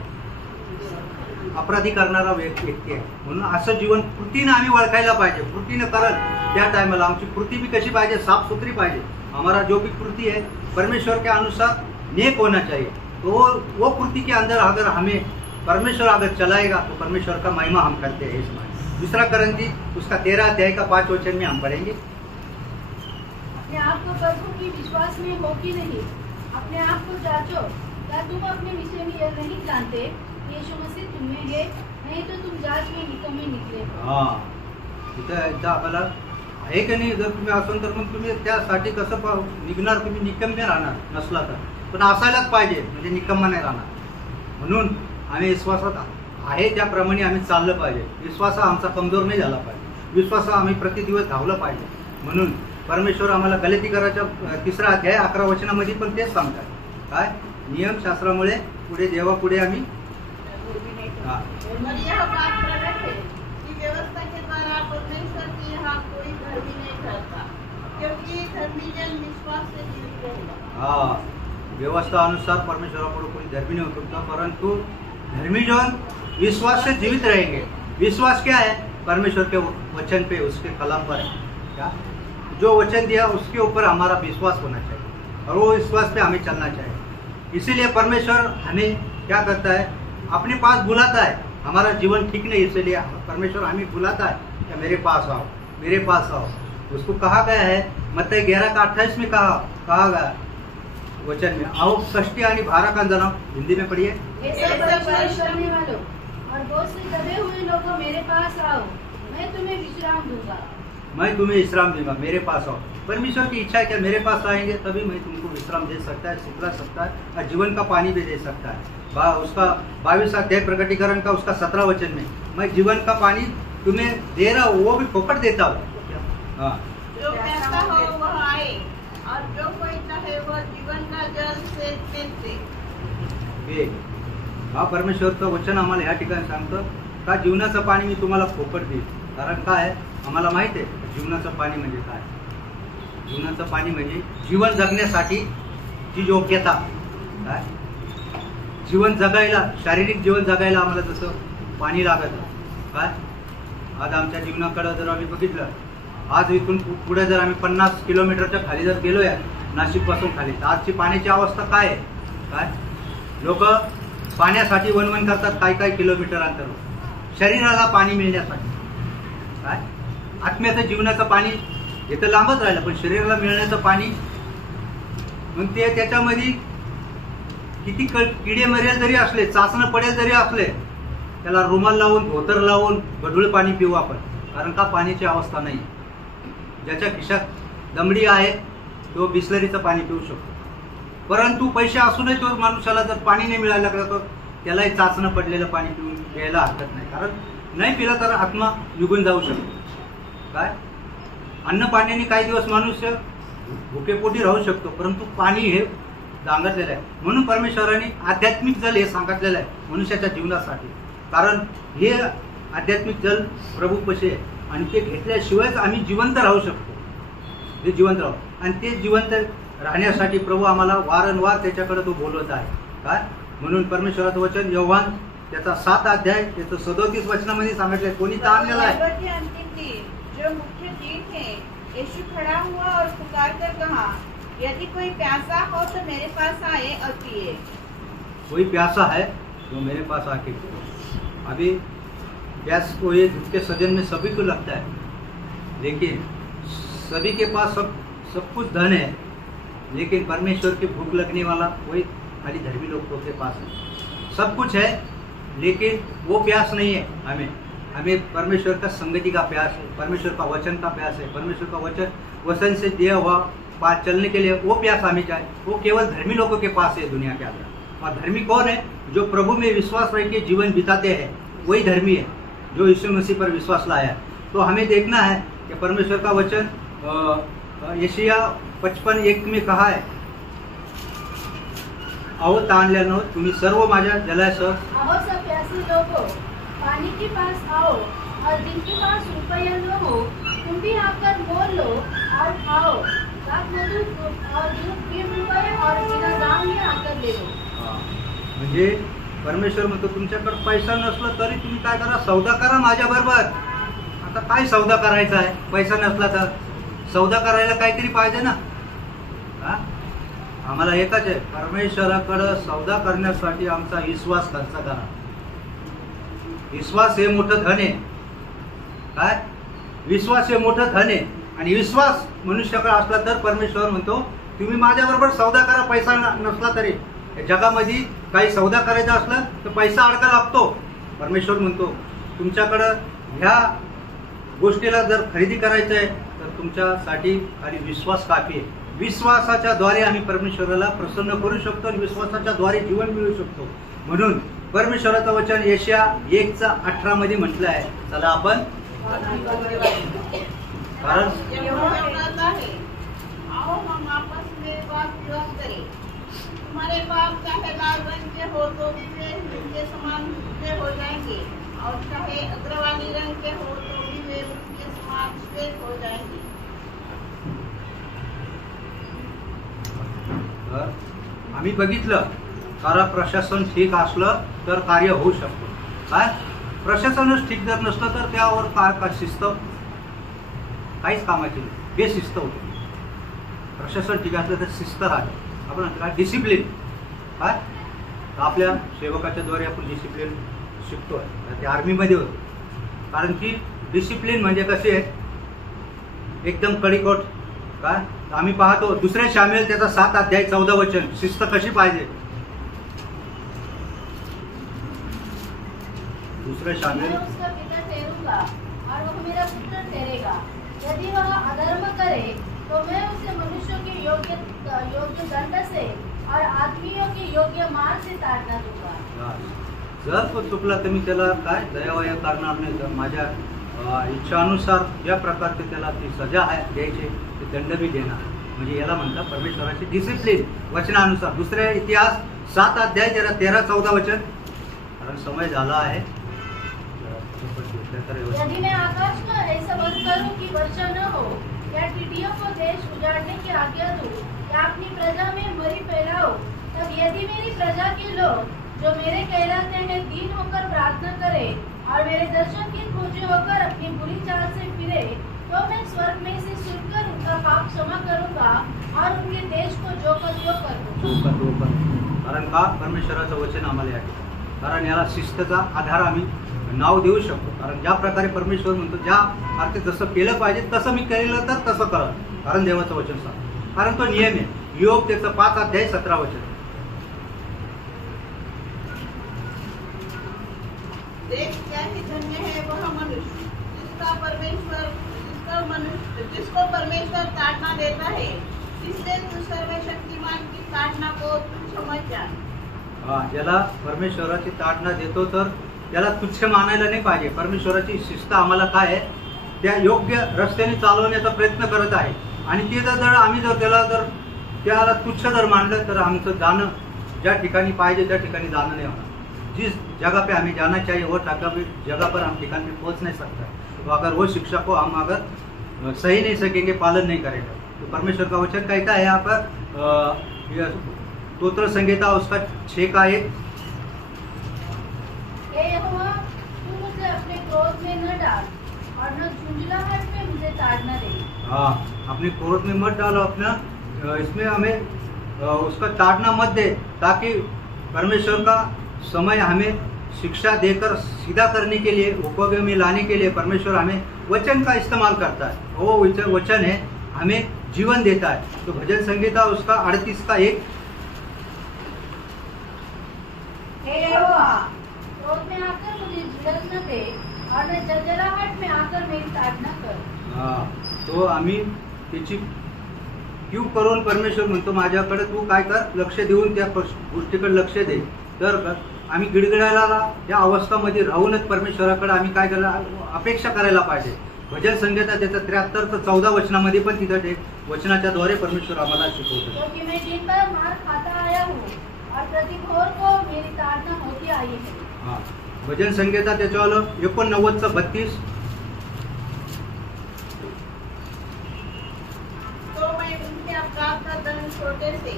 अपराधी करणारा व्यक्ती आहे। म्हणून असं जीवन कृतीनं आम्ही ओळखायला पाहिजे। कृतीनं करत त्या टायमाला आमची कृती भी कशी पाहिजे? साफ सुथरी पाहिजे। हमारा जो भी कृति है परमेश्वर के अनुसार नेक होना चाहिए। तो वो कृति के अंदर अगर हमें परमेश्वर अगर चलाएगा तो परमेश्वर का महिमा हम करते हैं। इसमें दूसरा करंती उसका 13 अध्याय का 5 वचन में हम पढ़ेंगे। अपने आप को प्रभु की विश्वास में हो कि नहीं, अपने आप को जांचो, क्या तुम अपने विषय में यह नहीं जानते यीशु मसीह तुम में है, नहीं तो तुम जांच में निकम्मे निकले। हां, इथं एकदा आम्हाला आहे की नाही? जर तुम्ही असाल तर मग तुम्ही त्यासाठी कसं निघणार? तुम्ही निकम्मे राहणार नसला तर, पण असायलाच पाहिजे, म्हणजे निकम्मा नाही राहणार। म्हणून आम्ही विश्वासात आहे त्याप्रमाणे आम्ही चाललं पाहिजे। विश्वास आमचा कमजोर नाही झाला पाहिजे, विश्वास आम्ही प्रतिदिवस धावलं पाहिजे। म्हणून परमेश्वर आम्हाला गलातीकराच्या 3 अध्याय 11 वचनामध्ये पण तेच सांगतात, काय नियमशास्त्रामुळे पुढे देवापुढे आम्ही हां और यह बात प्रकट है कि व्यवस्था के द्वारा परमेश्वर के यहाँ कोई धर्मी नहीं ठहरता, क्योंकि धर्मी जन विश्वास से जीवित रहेगा। हाँ, व्यवस्था अनुसार परमेश्वरापुढे कोई धर्मी नहीं होता, परंतु धर्मी जन विश्वास से जीवित रहेंगे। विश्वास क्या है? परमेश्वर के वचन पे, उसके कलाम पर है। क्या जो वचन दिया उसके ऊपर हमारा विश्वास होना चाहिए और वो विश्वास पे हमें चलना चाहिए। इसीलिए परमेश्वर हमें क्या करता है? अपने पास बुलाता है। हमारा जीवन ठीक नहीं, इसलिए परमेश्वर हमें बुलाता है कि मेरे पास आओ, मेरे पास आओ। उसको कहा गया है मत्ती 11 का 28 में कहा गया वचन में, आओ कष्टी आणि भारा का जनाओ। हिंदी में पढ़िए। ये सब परेशान करने वालों और बोझ से दबे हुए लोगों मेरे पास आओ, मैं तुम्हें विश्राम दूंगा। मैं तुम्हें विश्राम दूंगा, मेरे पास आओ। परमेश्वर की इच्छा है कि मेरे पास आएंगे तभी मैं तुमको विश्राम दे सकता है, सिखला सकता है और जीवन का पानी भी दे सकता है। उसका 22 अध्याय प्रकटीकरण का उसका 17 वचन में, मैं जीवन का पानी तुम्हें दे रहा हूँ, वो भी फोकट देता हूँ। हाँ, जो प्यासा हो वह आए, और जो कोई चाहे वह जीवन का जल से पीते। हे हा परमेश्वरचं वचन आम्हाला ह्या ठिकाणी सांगतं का जीवनाचं पाणी मी तुम्हाला फोकट देईल। कारण काय आहे? आम्हाला माहिती आहे जीवनाचं पाणी म्हणजे काय। जीवनाचं पाणी म्हणजे जीवन जगण्यासाठी जी योग्यता, काय जीवन जगायला, शारीरिक जीवन जगायला आम्हाला जसं पाणी लागतं, काय आज आमच्या जीवनाकडे जर आम्ही बघितलं, आज इथून पुढे जर आम्ही 50 किलोमीटरच्या खाली जर गेलोय नाशिकपासून खाली, तर आजची पाण्याची अवस्था काय आहे? काय लोक पाण्यासाठी वणवण करतात काय किलोमीटर अंतर, शरीराला पाणी मिळण्यासाठी। काय आत्म्याचं जीवनाचं पाणी हे तर लांबच राहिलं, पण शरीराला मिळण्याचं पाणी मग ते त्याच्यामध्ये किती किडे मरेल जरी असले, चाचणं पडेल जरी असले, त्याला रुमाल लावून, धोतर लावून गढूळ पाणी पिऊ आपण। कारण का पाण्याची अवस्था नाही। ज्याच्या खिशात दमडी आहे तो बिस्लरीचं पाणी पिऊ शकतो, परंतु पैसे असूनही तो मनुष्याला जर पाणी नाही मिळायला लागलं तर त्यालाही चाचणं पडलेलं पाणी पिऊन घ्यायला हरकत नाही। कारण नाही पिलं तर आत्मा निघून जाऊ शकतो। काय अन्न पाण्याने काही दिवस मनुष्य भुकेपोटी राहू शकतो, परंतु पाणी हे सांगितलेलं आहे। म्हणून परमेश्वराने आध्यात्मिक जल हे सांगितलेलं आहे मनुष्याच्या जीवनासाठी। कारण हे आध्यात्मिक जल प्रभूपाशी आहे आणि ते घेतल्याशिवायच आम्ही जिवंत राहू शकतो। हे जिवंत राहू, आणि ते जिवंत राहण्यासाठी प्रभू आम्हाला वारंवार त्याच्याकडे तो बोलवत आहे. काय म्हणून परमेश्वराचं वचन योहान त्याचा 7 अध्याय त्याचं 37 वचनामध्ये सांगितलंय. कोणी ताणलेला आहे. बाइबल के अंतिम दिन जो मुख्य दिन है, यीशु खड़ा हुआ और पुकार कर कहा, यदि कोई प्यासा हो तो मेरे पास आए और पिए. कोई प्यासा है तो मेरे पास आके पिए. अभी प्यास को ये दुख के सजन में सभी को लगता है, लेकिन सभी के पास सब कुछ धन है, लेकिन परमेश्वर की भूख लगने वाला कोई खाली धर्मी लोगों के पास है. सब कुछ है लेकिन वो प्यास नहीं है. हमें परमेश्वर का संगति का प्यास है, परमेश्वर का वचन का प्यास है. परमेश्वर का वचन से दिया हुआ पास चलने के लिए वो प्यास हमें चाहिए. वो केवल धर्मी लोगों के पास है दुनिया के अंदर. और धर्मी कौन है? जो प्रभु में विश्वास रख के जीवन बिताते हैं, वही धर्मी है जो यीशु मसीह पर विश्वास लाया है. तो हमें देखना है कि परमेश्वर का वचन यशाया 55:1 में कहा है, अहो ताणल्यानो तुम्ही सर्व माझ्या जलाशय. आओ सब प्यासे लोगों, पानी के पास आओ, और जिनके पास रुपया न हो तुम भी आकर मोल लो और खाओ. रात मधुर और दूध बिन रुपये और बिना दाम में आकर ले लो. म्हणजे परमेश्वर म्हणतो तुमच्याकडे पैसा नसला तरी तुम्ही काय करा, सौदा करा माझ्या बरोबर. आता काय सौदा करायचा आहे? पैसा नसला तर सौदा करायला काहीतरी पाहिजे ना. आम्हाला एकच आहे, परमेश्वराकडे सौदा करण्यासाठी आमचा विश्वास खर्च करा. विश्वास हे मोठं धन आहे. काय? विश्वास हे मोठं धन आहे. आणि विश्वास मनुष्याकडे असला तर परमेश्वर म्हणतो तुम्ही माझ्याबरोबर सौदा करा. पैसा नसला तरी जगामध्ये काही सौदा करायचा असलं तर पैसा अडका लागतो. परमेश्वर म्हणतो तुमच्याकडं ह्या गोष्टीला जर खरेदी करायचं आहे तर तुमच्यासाठी खाली विश्वास काफी आहे. विश्वासाच्या द्वारे आम्ही परमेश्वराला प्रसन्न करू शकतो आणि विश्वासाच्या द्वारे जीवन मिळवू शकतो. म्हणून परमेश्वराचं वचन यशाया 1:18 मध्ये म्हटलं आहे. चला आपण कारण कहता है, आओ हम आपस में बात विवाद करें. तुम्हारे पाप चाहे लाल रंग के हो तो भी वे उनके समान उजले हो जाएंगे, और चाहे अग्रवानी रंग के हो तो भी वे उनके समान श्वेत हो जाएंगे. आम्ही बघितलं कारण प्रशासन ठीक असलं तर कार्य होऊ शकतो. काय? प्रशासनच ठीक जर नसलं तर त्यावर काय शिस्त काहीच कामाची नाही. बेशिस्त होते. प्रशासन ठीक असलं तर शिस्त राहते. आपण काय डिसिप्लिन. काय आपल्या सेवकाच्या द्वारे आपण डिसिप्लिन शिकतोय. ते आर्मीमध्ये होतं. कारण की डिसिप्लिन म्हणजे कसे आहे, एकदम कडिकोट. काय आम्ही पाहतो दुसऱ्या शामिल त्याचा 7 अध्याय 14 वचन शिस्त कशी पाहिजे. दूसरे शामिल मैं उसका पिता ठहरूंगा और वह मेरा पुत्र ठहरेगा. यदि वह अधर्म करे तो मैं उसे मनुष्यों के योग्य दंड से और आदमियों के योग्य मार से ताड़ना दूंगा. जर तो चुकला तर मी त्याला काय दयावय करणार नाही. तर माझ्या इच्छानुसार ज्या प्रकारचे त्याला ती सजा आहे द्यायची ते दंड मी देणार. म्हणजे याला म्हणतात परमेश्वराची डिसिप्लिन वचनानुसार. दुसरे इतिहास 7 अध्याय 13-14 वचन. कारण समय झाला आहे. यदि मैं आकाश में ऐसा बंद करूं कि वर्षा न हो, या टिड्डियों को देश उजाड़ने की आज्ञा दूं, या अपनी प्रजा में मरी फैलाऊं, तब यदि मेरी प्रजा के लोग जो मेरे कहलाते हैं दीन होकर प्रार्थना करें और मेरे दर्शन की खोजी होकर अपनी बुरी चाल से फिरे, तो मैं स्वर्ग में से सुनकर उनका पाप क्षमा करूंगा और उनके देश को जो कर दूंगा. कारण का परमेश्वराचं वचन आम्हाला आहे. कारण याला शिस्तचा आधार आम्ही नाव देऊ शकतो. कारण ज्या प्रकारे परमेश्वर म्हणतो ज्या अर्थी जसं केलं पाहिजे तसं मी केलं तर तसं करा. कारण देवाचं वचन सांग. कारण तो नियम आहे. योग त्याचं 5 अध्याय 17 वचन. देख क्या ही धन्य है वह मनुष्य जिसको परमेश्वर ताड़ना देता है. इसलिए तू सर्वशक्तिमान की ताड़ना को तू समझ जा. ज्याला परमेश्वराची ताडना देतो तर त्याला तुच्छ मानायला नाही पाहिजे. परमेश्वराची शिस्त आम्हाला काय आहे, त्या योग्य रस्त्याने चालवण्याचा प्रयत्न करत आहे. आणि ते जर आम्ही त्याला तुच्छ जर मानलं तर आमचं जाणं ज्या ठिकाणी पाहिजे त्या ठिकाणी जाणं नाही होणार. जिस जगह पे हमें जाना चाहिए वो जगह पर हम ठिकान पे पहुंच नहीं सकता. तो अगर वो शिक्षा को हम अगर सही नहीं सकेंगे, पालन नहीं करेंगे. तो परमेश्वर का वचन कहता है यहाँ पर यह स्तोत्र संहिता उसका 6 का 1। हे यहोवा, तू मुझे अपने क्रोध में न डाल और न झुंझलाहट में मुझे ताड़ना दे। हाँ, अपने क्रोध में मत डालो, अपना इसमें हमें उसका ताड़ना मत दे, ताकि परमेश्वर का समय हमें शिक्षा देकर सीधा करने के लिए, उपयोग में लाने के लिए परमेश्वर हमें वचन का इस्तेमाल करता है। वो वचन है हमें जीवन देता है। तो भजन संहिता उसका 38 का 1। हे यहोवा, क्रोध में आकर मुझे झिड़क न दे और न जलजलाहट में आकर मेरी ताड़ना कर। हाँ, तो आम्ही त्याची क्यू करून परमेश्वर म्हणतो माझ्याकडे तू काय कर, लक्ष देऊन त्या गोष्टीकडे लक्ष दे। तर आम्ही गिडगिडायला या अवस्थामध्ये राहूनच परमेश्वराकडे आम्ही काय करायला अपेक्षा करायला पाहिजे। भजन संहिता त्याचा 73 तर 14 वचनामध्ये पण तिथं ते वचनाच्या द्वारे परमेश्वर आम्हाला शिकवतो। क्योंकि मैं दिन भर मार खाता आया हूँ और प्रतिभोर को मेरी ताड़ना होती आई है। हाँ, भजन संहिता त्याच्यावालं 89चं 32। तो मैं उनके अपराध का दंड छोटे से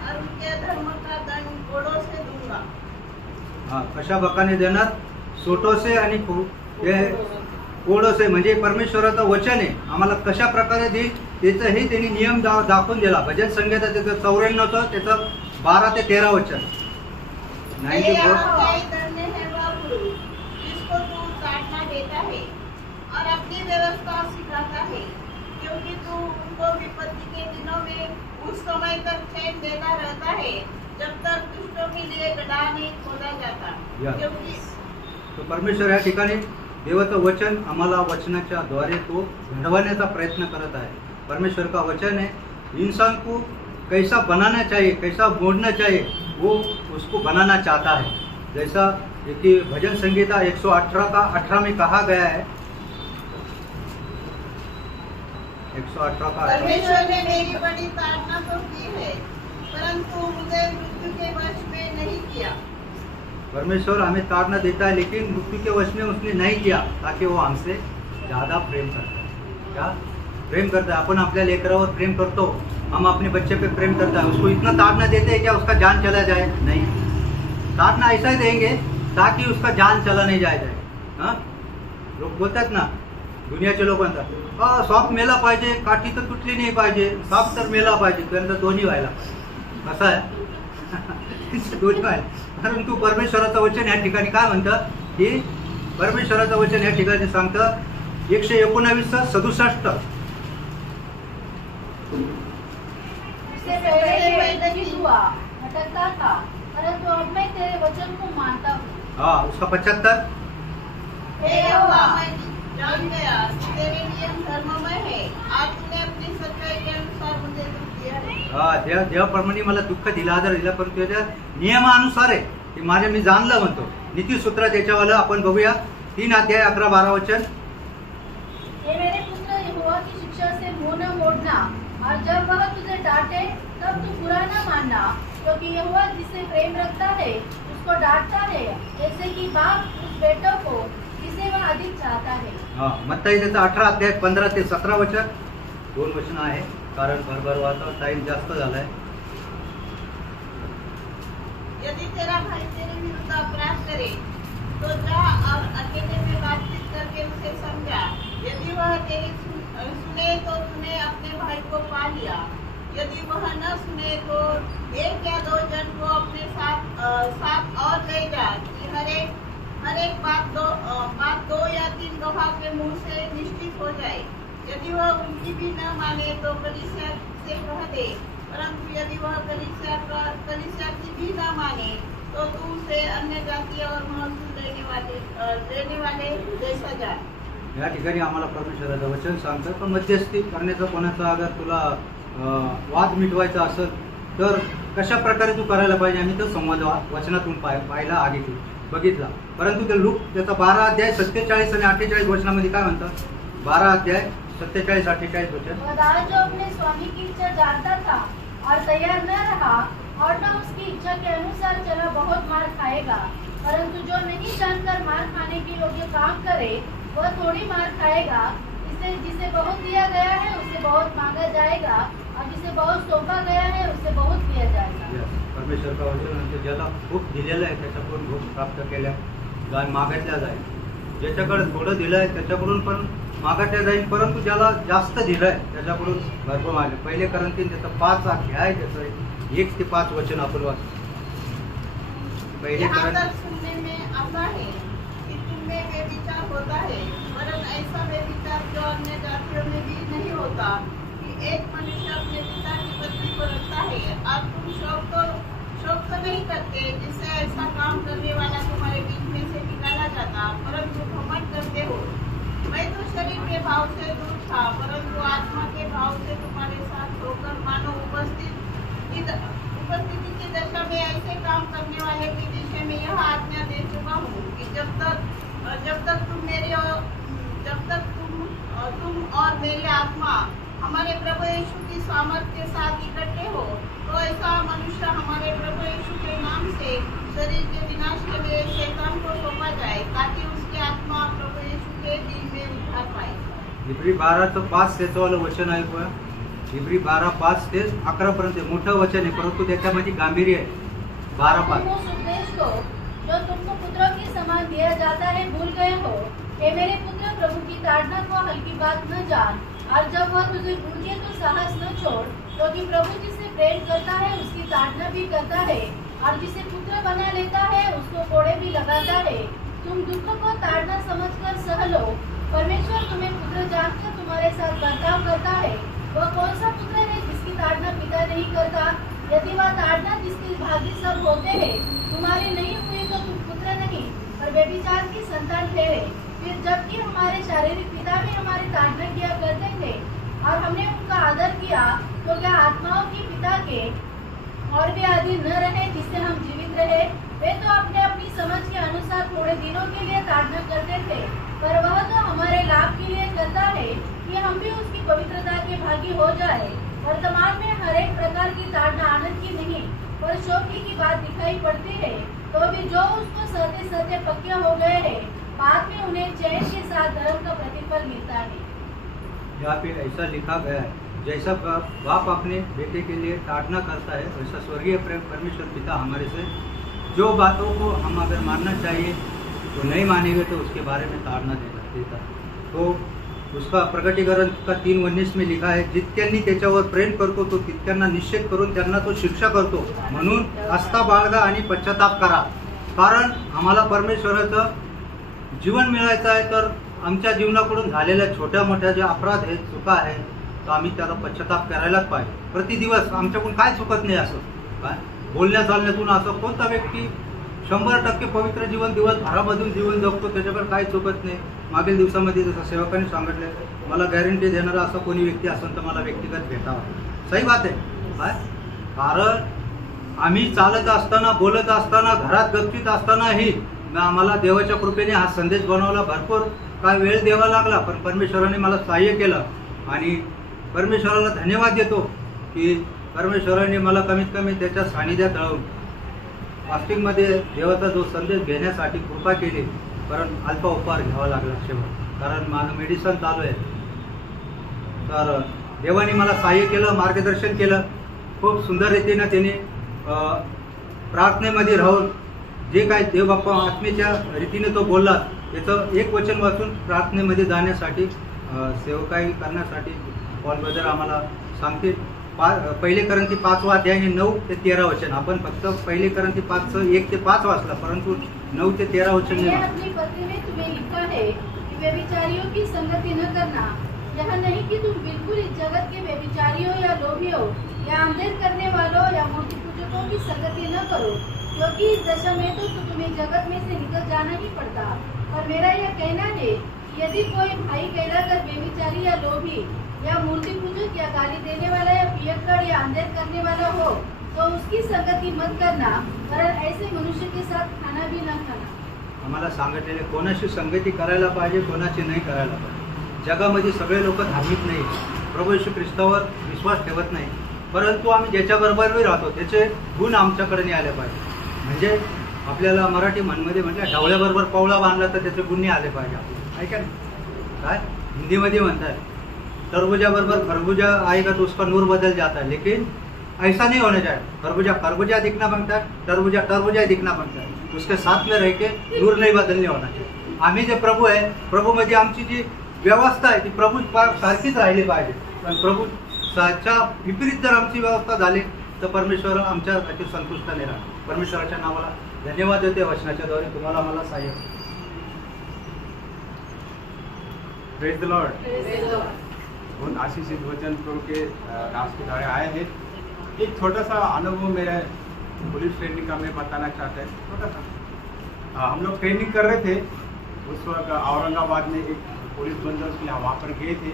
और उनके धर्म का दंड कोड़ों से दूंगा। हाँ, कशा बकाने देणार, सोटोसे आणि हे कोडोसे, म्हणजे परमेश्वराचं वचन आहे आम्हाला कशा प्रकारे देईल त्याचंही त्यांनी नियम दाखवून दिला। भजन संहिता त्याचं 94चं त्याचं 12 ते 13 वचन। मेरे 94। यहाँ न्याय दंड है वह पुरुष जिसको तू ताड़ना देता है और अपनी व्यवस्था सिखाता है, क्योंकि तू उनको विपत्ति के दिनों में उस समय तक चैन देता रहता है जब तक दुष्टों के लिए गड्ढा नहीं खोदा जाता। या। क्योंकि तो परमेश्वर या ठिकाणी देवाचं वचन आम्हाला वचनाच्या द्वारे तो घडवण्याचा प्रयत्न करत आहे। परमेश्वर का वचन है इंसान को कैसा बनाना चाहिए, कैसा मोड़ना चाहिए, वो उसको बनाना चाहता है। जैसा कि भजन संहिता 118 का 18 में कहा गया है, 118 का 18। परमेश्वर ने मेरी बड़ी ताड़ना तो की है, परंतु मुझे मृत्यु के वश में नहीं किया। परमेश्वर हमें ताड़ना देता है, लेकिन मृत्यु के वश में उसने नहीं किया, ताकि वो हमसे ज़्यादा प्रेम करता है। क्या प्रेम करता है? अपन अपने लेकरावर प्रेम करतो, हम अपने बच्चे पे प्रेम करता है, उसको इतना ताड़ना देते हैं क्या उसका जान चला जाए? नहीं, ताड़ना ऐसा ही देंगे ताकि उसका जान चला नहीं जाए। हाँ, लोक बोलतात ना, दुनियाचे लोक म्हणतात साप मेला पाहिजे, काठी तर तुटली नाही पाहिजे, साप तर मेला पाहिजे, त्यांना दोन्ही व्हायला पाहिजे। कसं आहे? दोन्ही व्हायला। परंतु परमेश्वराचं वचन या ठिकाणी काय म्हणतं की परमेश्वराचं वचन या ठिकाणी सांगतं 119:67। इससे पहले मैं दुखी हुआ, भटकता था, परंतु अब मैं तेरे वचन को मानता हूँ। हाँ, उसका 75। हे यहोवा, मैं जान गया कि तेरे नियम धर्ममय है। आज तूने अपनी सच्चाई के अनुसार मुझे दुख दिया है। हा, देवाप्रमाणे मला दुःख दिला, आदर दिला, परंतु त्याच्या नियमानुसार आहे की माझे मी जाणलं म्हणतो। नीतिसूत्र त्याच्यावालं आपण बघूया 3 अध्याय 11-12 वचन। ये मेरे पुत्र, यहोवा की शिक्षा से मुंह न मोड़ना, और जब वह तुझे डांटे तब तू बुरा न मानना, क्योंकि यहोवा जिससे प्रेम रखता है उसको डांटता है, जैसे कि बाप उस बेटों को जिसे वह अधिक चाहता है। हा, मत्ताई त्याचा 18 अध्याय 15 ते 17 वचन। 2 वचन आहे, कारण भरभर वाचा, टाइम जास्त झालाय। यदि तेरा भाई तेरे विरुद्ध अपराध करे तो जा और अकेले में बातचीत करके उसे समझा। यदि वह तेरी सुने तो तूने अपने भाई को पा लिया। यदि वह न सुने तो 1 या 2 जन को अपने साथ और ले जा, कि हर एक बात दो या 3 गवाह के मुंह से निश्चित हो जाए। यदि वह उनकी भी न माने तो कलीसिया से कह दे, परंतु यदि वह कलीसिया की भी न माने तो तू उसे अन्य जाति और महसूल लेने वाले जैसा जा। या ठिकाणी आम्हाला परमेश्वराचं वचन सांगतं, पण मध्यस्थी करण्याचा कोणाचा अगर तुला वाद मिटवायचा असेल तर कशा प्रकारे तू करायला पाहिजे, आणि तो संवाद वचनातून पाहिला, आगे बघितला। परंतु ते लूक त्याचा 12 अध्याय 47 आणि 48 वचनामध्ये काय म्हणतात? 12 अध्याय 47-48 वचन। वह दास जो अपने स्वामी की इच्छा जानता था और तैयार न रहा और न उसकी इच्छा के अनुसार चला, बहुत मार खाएगा। परंतु जो नहीं जानकर मार खाने के योग्य काम करे वह थोड़ी मार खाएगा। जिसे बहुत दिया गया है उसे बहुत मांगा जाएगा, और जिसे बहुत सौंपा गया है उससे बहुत दिया जाएगा। Yes. परमेश्वर का वचन म्हणजे ज्याला खूप दिलेलं आहे त्याच्याकडून खूप प्राप्त केल्या मागितल्या जाईल. ज्याच्याकडे थोडं दिलं आहे त्याच्याकडून पण मागितल्या जाईल, परंतु ज्याला जास्त दिलं आहे त्याच्याकडून भरपूर मागले. पहिले करंतीन त्याचं 5 अध्याय त्याचं 1 ते 5 वचन आपण वाचतो. पहिले यहाँ करंती तक सुनने में आता है कि तुम में व्यभिचार होता है, वरन ऐसा व्यभिचार जो अन्य जातियों में भी नहीं होता कि एक मनुष्य अपने पिता की पत्नी को रखता है। और तुम शोक तो नहीं करते जिससे ऐसा काम करने वाला तुम्हारे बीच में से निकाला जाता, परंतु घमंड करते हो। मैं तो शरीर के भाव से दूर था, परंतु आत्मा के भाव से तुम्हारे साथ होकर मानो उपस्थिति की दशा में ऐसे काम करने वाले के विषय में यह आज्ञा दे चुका हूँ कि जब तक तुम और मेरी आत्मा हमारे प्रभु यीशु की सामर्थ के साथ इकट्ठे हो, तो ऐसा मनुष्य हमारे प्रभु यीशु के नाम से शरीर के विनाश के लिए शैतान को सौंपा जाए, ताकि उसकी आत्मा प्रभु यीशु के दिन में उद्धार पाए। इब्री 12:5 त्याचं वचन ऐकूया. इब्री 12:5 ते 11 पर्यंत मोठं वचन आहे, परंतु त्याच्यामध्ये गांभीर्य आहे. 12:5 तुम उस उपदेश को जो तुमको पुत्रों के समान दिया जाता है भूल गए हो। हे मेरे पुत्र, प्रभु की ताड़ना को हल्की बात न जान, और जब वह तुझे पूछे तो साहस न छोड़, क्योंकि प्रभु जिसे प्रेम करता है उसकी ताड़ना भी करता है, और जिसे पुत्र बना लेता है उसको कोड़े भी लगाता है। तुम दुख को ताड़ना समझकर सह लो। परमेश्वर तुम्हें पुत्र जानकर तुम्हारे साथ बर्ताव करता है। वह कौन सा पुत्र है जिसकी ताड़ना पिता नहीं करता? यदि वह ताड़ना जिसके भागी सब होते हैं तुम्हारी नहीं हुई तो तुम पुत्र नहीं पर व्यभिचार की संतान ठहरे। फिर जबकि हमारे शारीरिक पिता भी हमारी ताड़ना किया करते थे और हमने उनका आदर किया, तो क्या आत्माओं की पिता के और भी अधीन न रहे जिससे हम जीवित रहे? वे तो अपने अपनी समझ के अनुसार थोड़े दिनों के लिए ताड़ना करते थे, पर वह तो हमारे लाभ के लिए करता है कि हम भी उसकी पवित्रता के भागी हो जाए। वर्तमान में हर एक प्रकार की ताड़ना आनंद की नहीं पर शोक की बात दिखाई पड़ती है, तो भी जो उसको सहते सहते पक्के हो गए हैं, बाद में उन्हें चैन के साथ धर्म का प्रतिफल मिलता है। यहाँ पे ऐसा लिखा गया है, जैसा बाप अपने बेटे के लिए ताड़ना करता है वैसा स्वर्गीय परमेश्वर पिता हमारे से जो बातों को हम अगर मानना चाहिए तो नहीं मानेंगे तो उसके बारे में ताड़ना देता। तो उसका प्रकटीकरण का 3:19 में लिखा है, जितक्यांनी त्याच्यावर प्रेम करतो तो तितक्यांना निश्चित करून त्यांना तो शिक्षा करतो, म्हणून आस्था बाळगा आणि पश्चाताप करा. कारण आम्हाला परमेश्वराचं जीवन मिळायचं आहे, तर आमच्या जीवनाकडून झालेल्या छोट्या मोठ्या जे अपराध आहेत, चुका आहेत, तर आम्ही त्याला पश्चाताप करायलाच पाहिजे. प्रतिदिवस आमच्याकडून काय चुकत नाही, असं काय बोलण्या चालण्यातून असं कोणता व्यक्ती 100% पवित्र जीवन दिवसभरामधून जीवन जगतो त्याच्याकडे काय चुकत नाही. मागील दिवसामध्ये जसं सेवकांनी सांगितलं, मला गॅरंटी देणारा असा कोणी व्यक्ती असेल तर मला व्यक्तिगत भेटावा. सही बात आहे काय, कारण आम्ही चालत असताना बोलत असताना घरात गपचित असतानाही आम्हाला देवाच्या कृपेने हा संदेश बनवला. भरपूर काय वेळ द्यावा लागला, पण परमेश्वराने मला सहाय्य केलं आणि परमेश्वराला धन्यवाद देतो की परमेश्वराने मला कमीत कमी त्याच्या सानिध्यात राहून फास्टिंगमध्ये देवाचा जो संदेश घेण्यासाठी कृपा केली. कारण अल्पा उपहार घ्यावा लागला शेवट, कारण माझं मेडिसन चालू आहे. तर देवाने मला सहाय्य केलं, मार्गदर्शन केलं. खूप सुंदर रीतीनं त्याने प्रार्थनेमध्ये राहून जे काय देवबाप्पा आत्मेच्या रीतीने तो बोलला, याचं एक वचन वाचून प्रार्थनेमध्ये जाण्यासाठी सेवकाई करण्यासाठी पॉल ब्रदर आम्हाला सांगतील. पहिले करंती 5 अध्याय 9 ते 13 वचन. आपण फक्त पहिले करंती 5 1 ते 5 वाचला, परंतु 9 ते 13 वचन मैंने नाही. अपनी पत्री में तुम्हें लिखा है कि व्यभिचारियों की संगति न करना। यह नहीं कि तुम बिल्कुल इस जगत के व्यभिचारियों या लोभियों या अंधेर करने वालों या मूर्ति पूजकों की संगति न करो, क्योंकि इस दशा में तो तुम्हें जगत में से निकल जाना ही पड़ता। और मेरा यह कहना है कि यदि कोई भाई कहलाकर व्यभिचारी या लोभी या मूर्ति पूजक या गाली देने वाला या पियक्कड़ या अंधेर करने वाला हो तो उसकी संगति मत करना, वरन ऐसे मनुष्य के साथ खाना भी न खाना। आम्हाला सांगितलेले कोणाशी संगती करायला पाहिजे, कोणाची नाही करायला पाहिजे. जगामध्ये सगळे लोक धार्मिक नाही, प्रभू येशू ख्रिस्तावर विश्वास ठेवत नाही, परंतु आम्ही ज्याच्याबरोबरही राहतो त्याचे गुण आमच्याकडे नाही आले पाहिजे. म्हणजे आपल्याला मराठी म्हणमध्ये म्हटलं, ढवळ्याबरोबर पवळा बांधला तर त्याचे गुण नाही आले पाहिजे. आपल्याला ऐका ना काय हिंदीमध्ये म्हणतात, तरबूजा बराबर खरबूजा आएगा तो उसका नूर बदल जाता है, लेकिन ऐसा नहीं होना चाहिए। खरबूजा खरबूजा दिखना बनता है, तरबूजा तरबूजा ही दिखना बनता है, उसके साथ में रह के नूर नहीं बदलणे होना चाहिए। आम्ही जे प्रभू आहे, प्रभूमध्ये आमची जी व्यवस्था आहे ती प्रभू सारखीच राहिली पाहिजे, पण प्रभू च्या विपरीत जर आमची व्यवस्था झाली तर परमेश्वर आमच्यासाठी संतुष्ट नाही राहणार। परमेश्वराच्या नावाला धन्यवाद देते वचनाच्या द्वारे तुम्हाला मला सहाय्य। Praise the Lord. बहुत आशीषित वचन प्रभु के दास के द्वारा आए हैं। एक छोटा सा अनुभव मेरे पुलिस ट्रेनिंग का मैं बताना चाहता है, छोटा सा। हम लोग ट्रेनिंग कर रहे थे, उस वक्त औरंगाबाद में एक पुलिस बंदोबस्त के वहाँ पर गए थे,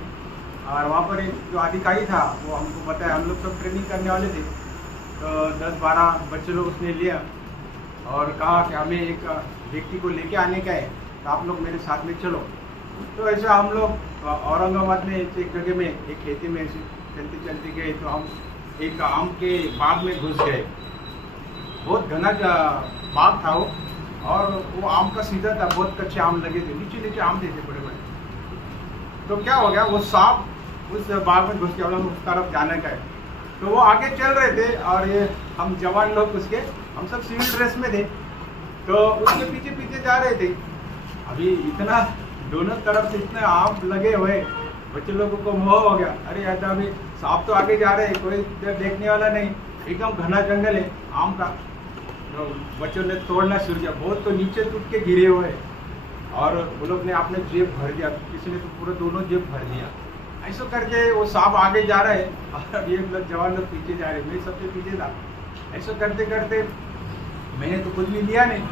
और वहाँ पर एक जो अधिकारी था वो हमको बताया, हम लोग सब ट्रेनिंग करने वाले थे, तो 10-12 बच्चे लोग उसने लिया और कहा कि हमें एक व्यक्ति को लेके आने का है, तो आप लोग मेरे साथ में चलो। तो ऐसा हम लोग औरंगाबाद में एक जगह में एक खेती में ऐसे चलते चलते गए, तो हम एक आम के बाग में घुस गए। बहुत घना बाग था वो, और वो आम का सीजन था, बहुत कच्चे आम लगे थे, नीचे नीचे आम थे बड़े बड़े। तो क्या हो गया, वो सांप उस बाग में घुस गया, हम उस तरफ जाने का है, तो वो आगे चल रहे थे, और ये हम जवान लोग उसके, हम सब सिविल ड्रेस में थे, तो उसके पीछे पीछे जा रहे थे। अभी इतना दोनों तरफ से इतने आम लगे हुए, बच्चे लोगों को मोह हो गया, अरे यार अभी सांप तो आगे जा रहे हैं, कोई देखने वाला नहीं, एकदम घना जंगल है आम का। तो बच्चों ने तोड़ना शुरू किया, बहुत तो नीचे टूट के गिरे हुए, और वो लोग ने अपने जेब भर दिया, किसी ने तो पूरे दोनों जेब भर दिया। ऐसा करके वो सांप आगे जा रहे हैं और ये लोग जवान लोग पीछे जा रहे हैं, मैं सबसे पीछे था। ऐसा करते करते मैंने तो कुछ भी लिया नहीं,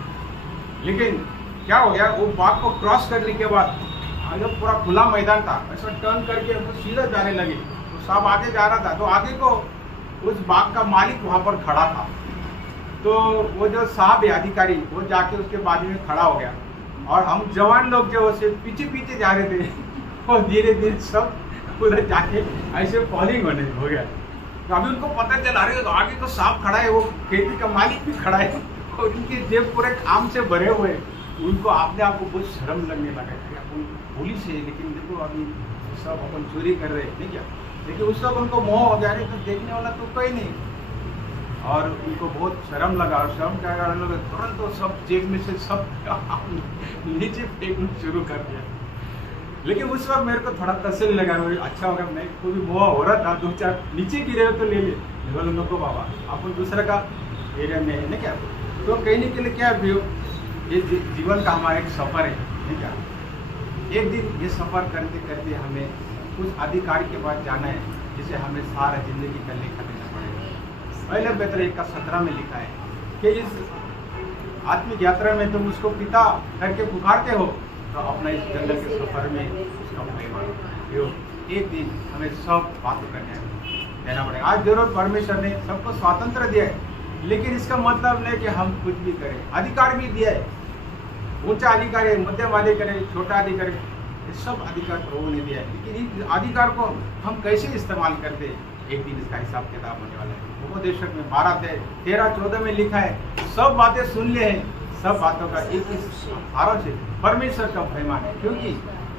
लेकिन क्या हो गया, वो बाग को क्रॉस करने के बाद आगे पूरा खुला मैदान था, ऐसा टर्न करके वो सीधा जाने लगे, तो सांप आगे जा रहा था, तो आगे को उस बाग का मालिक वहाँ पर खड़ा था। तो वो जो साहब है अधिकारी, वो जाके उसके बाजू में खड़ा हो गया, और हम जवान लोग जो उसे पीछे पीछे जा रहे थे, वो धीरे धीरे सब उधर जाके ऐसे फॉलिंग होने हो गया। तो अभी उनको पता चला रहे, तो आगे तो सांप खड़ा है, वो खेती का मालिक भी खड़ा है, और उनके जेब पूरे काम से भरे हुए। उनको अपने आप को बहुत शर्म लगने लगा कि अपन पुलिस है, लेकिन देखो अभी सब अपन चोरी कर रहे हैं, नहीं क्या, लेकिन उस सब उनको मोह हो गया, तो देखने वाला तो कोई नहीं, और उनको बहुत शर्म लगा, और शर्म क्या कर लोग तुरंत तो सब जेब में से सब नीचे फेंकना शुरू कर दिया। लेकिन उस वक्त मेरे को थोड़ा तसल्ली लगा, अच्छा होगा, मैं कोई मोह हो रहा था, 2-4 नीचे गिरे हो तो ले ले, बोलो नको बाबा अपन दूसरे का एरिया में है ना क्या। तो कहने के लिए क्या भी ये जीवन का हमारा एक सफ़र है, नहीं क्या। एक दिन ये सफ़र करते करते हमें कुछ अधिकारी के पास जाना है, जिसे हमें सारा जिंदगी का लेखा देना पड़ेगा। पहले बेहतर 1:17 में लिखा है कि इस आत्मिक यात्रा में तुम उसको पिता करके पुकारते हो, तो अपना इस जंगल के सफ़र में उसका भय मानो। एक दिन हमें सब बात देना पड़ेगा। आज जरूर परमेश्वर ने सबको स्वातंत्र दिया है, लेकिन इसका मतलब नहीं कि हम कुछ भी करें। अधिकार भी दिया है, ऊंचा अधिकार है, मध्यम अधिकार है, छोटा अधिकार है, ये सब अधिकार प्रभु ने दिया है, लेकिन इस अधिकार को हम कैसे इस्तेमाल करते हैं, एक दिन इसका हिसाब किताब होने वाला है। उपदेशक में 12:13-14 में लिखा है, सब बातें सुन ले हैं, सब बातों का एक आरोप से परमेश्वर का भय माने, क्योंकि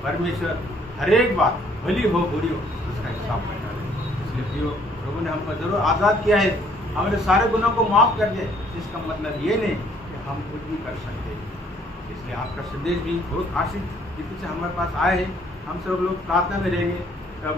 परमेश्वर हर एक बात भली हो बुरी हो उसका हिसाब करने वाले। इसलिए प्रभु ने हमको जरूर आज़ाद किया है, हमारे सारे गुनों को माफ़ कर दे, इसका मतलब ये नहीं कि हम कुछ भी कर सकते। इसलिए आपका संदेश भी बहुत आशीष रीति से हमारे पास आए हैं। हम सब लोग प्रार्थना में रहेंगे, तब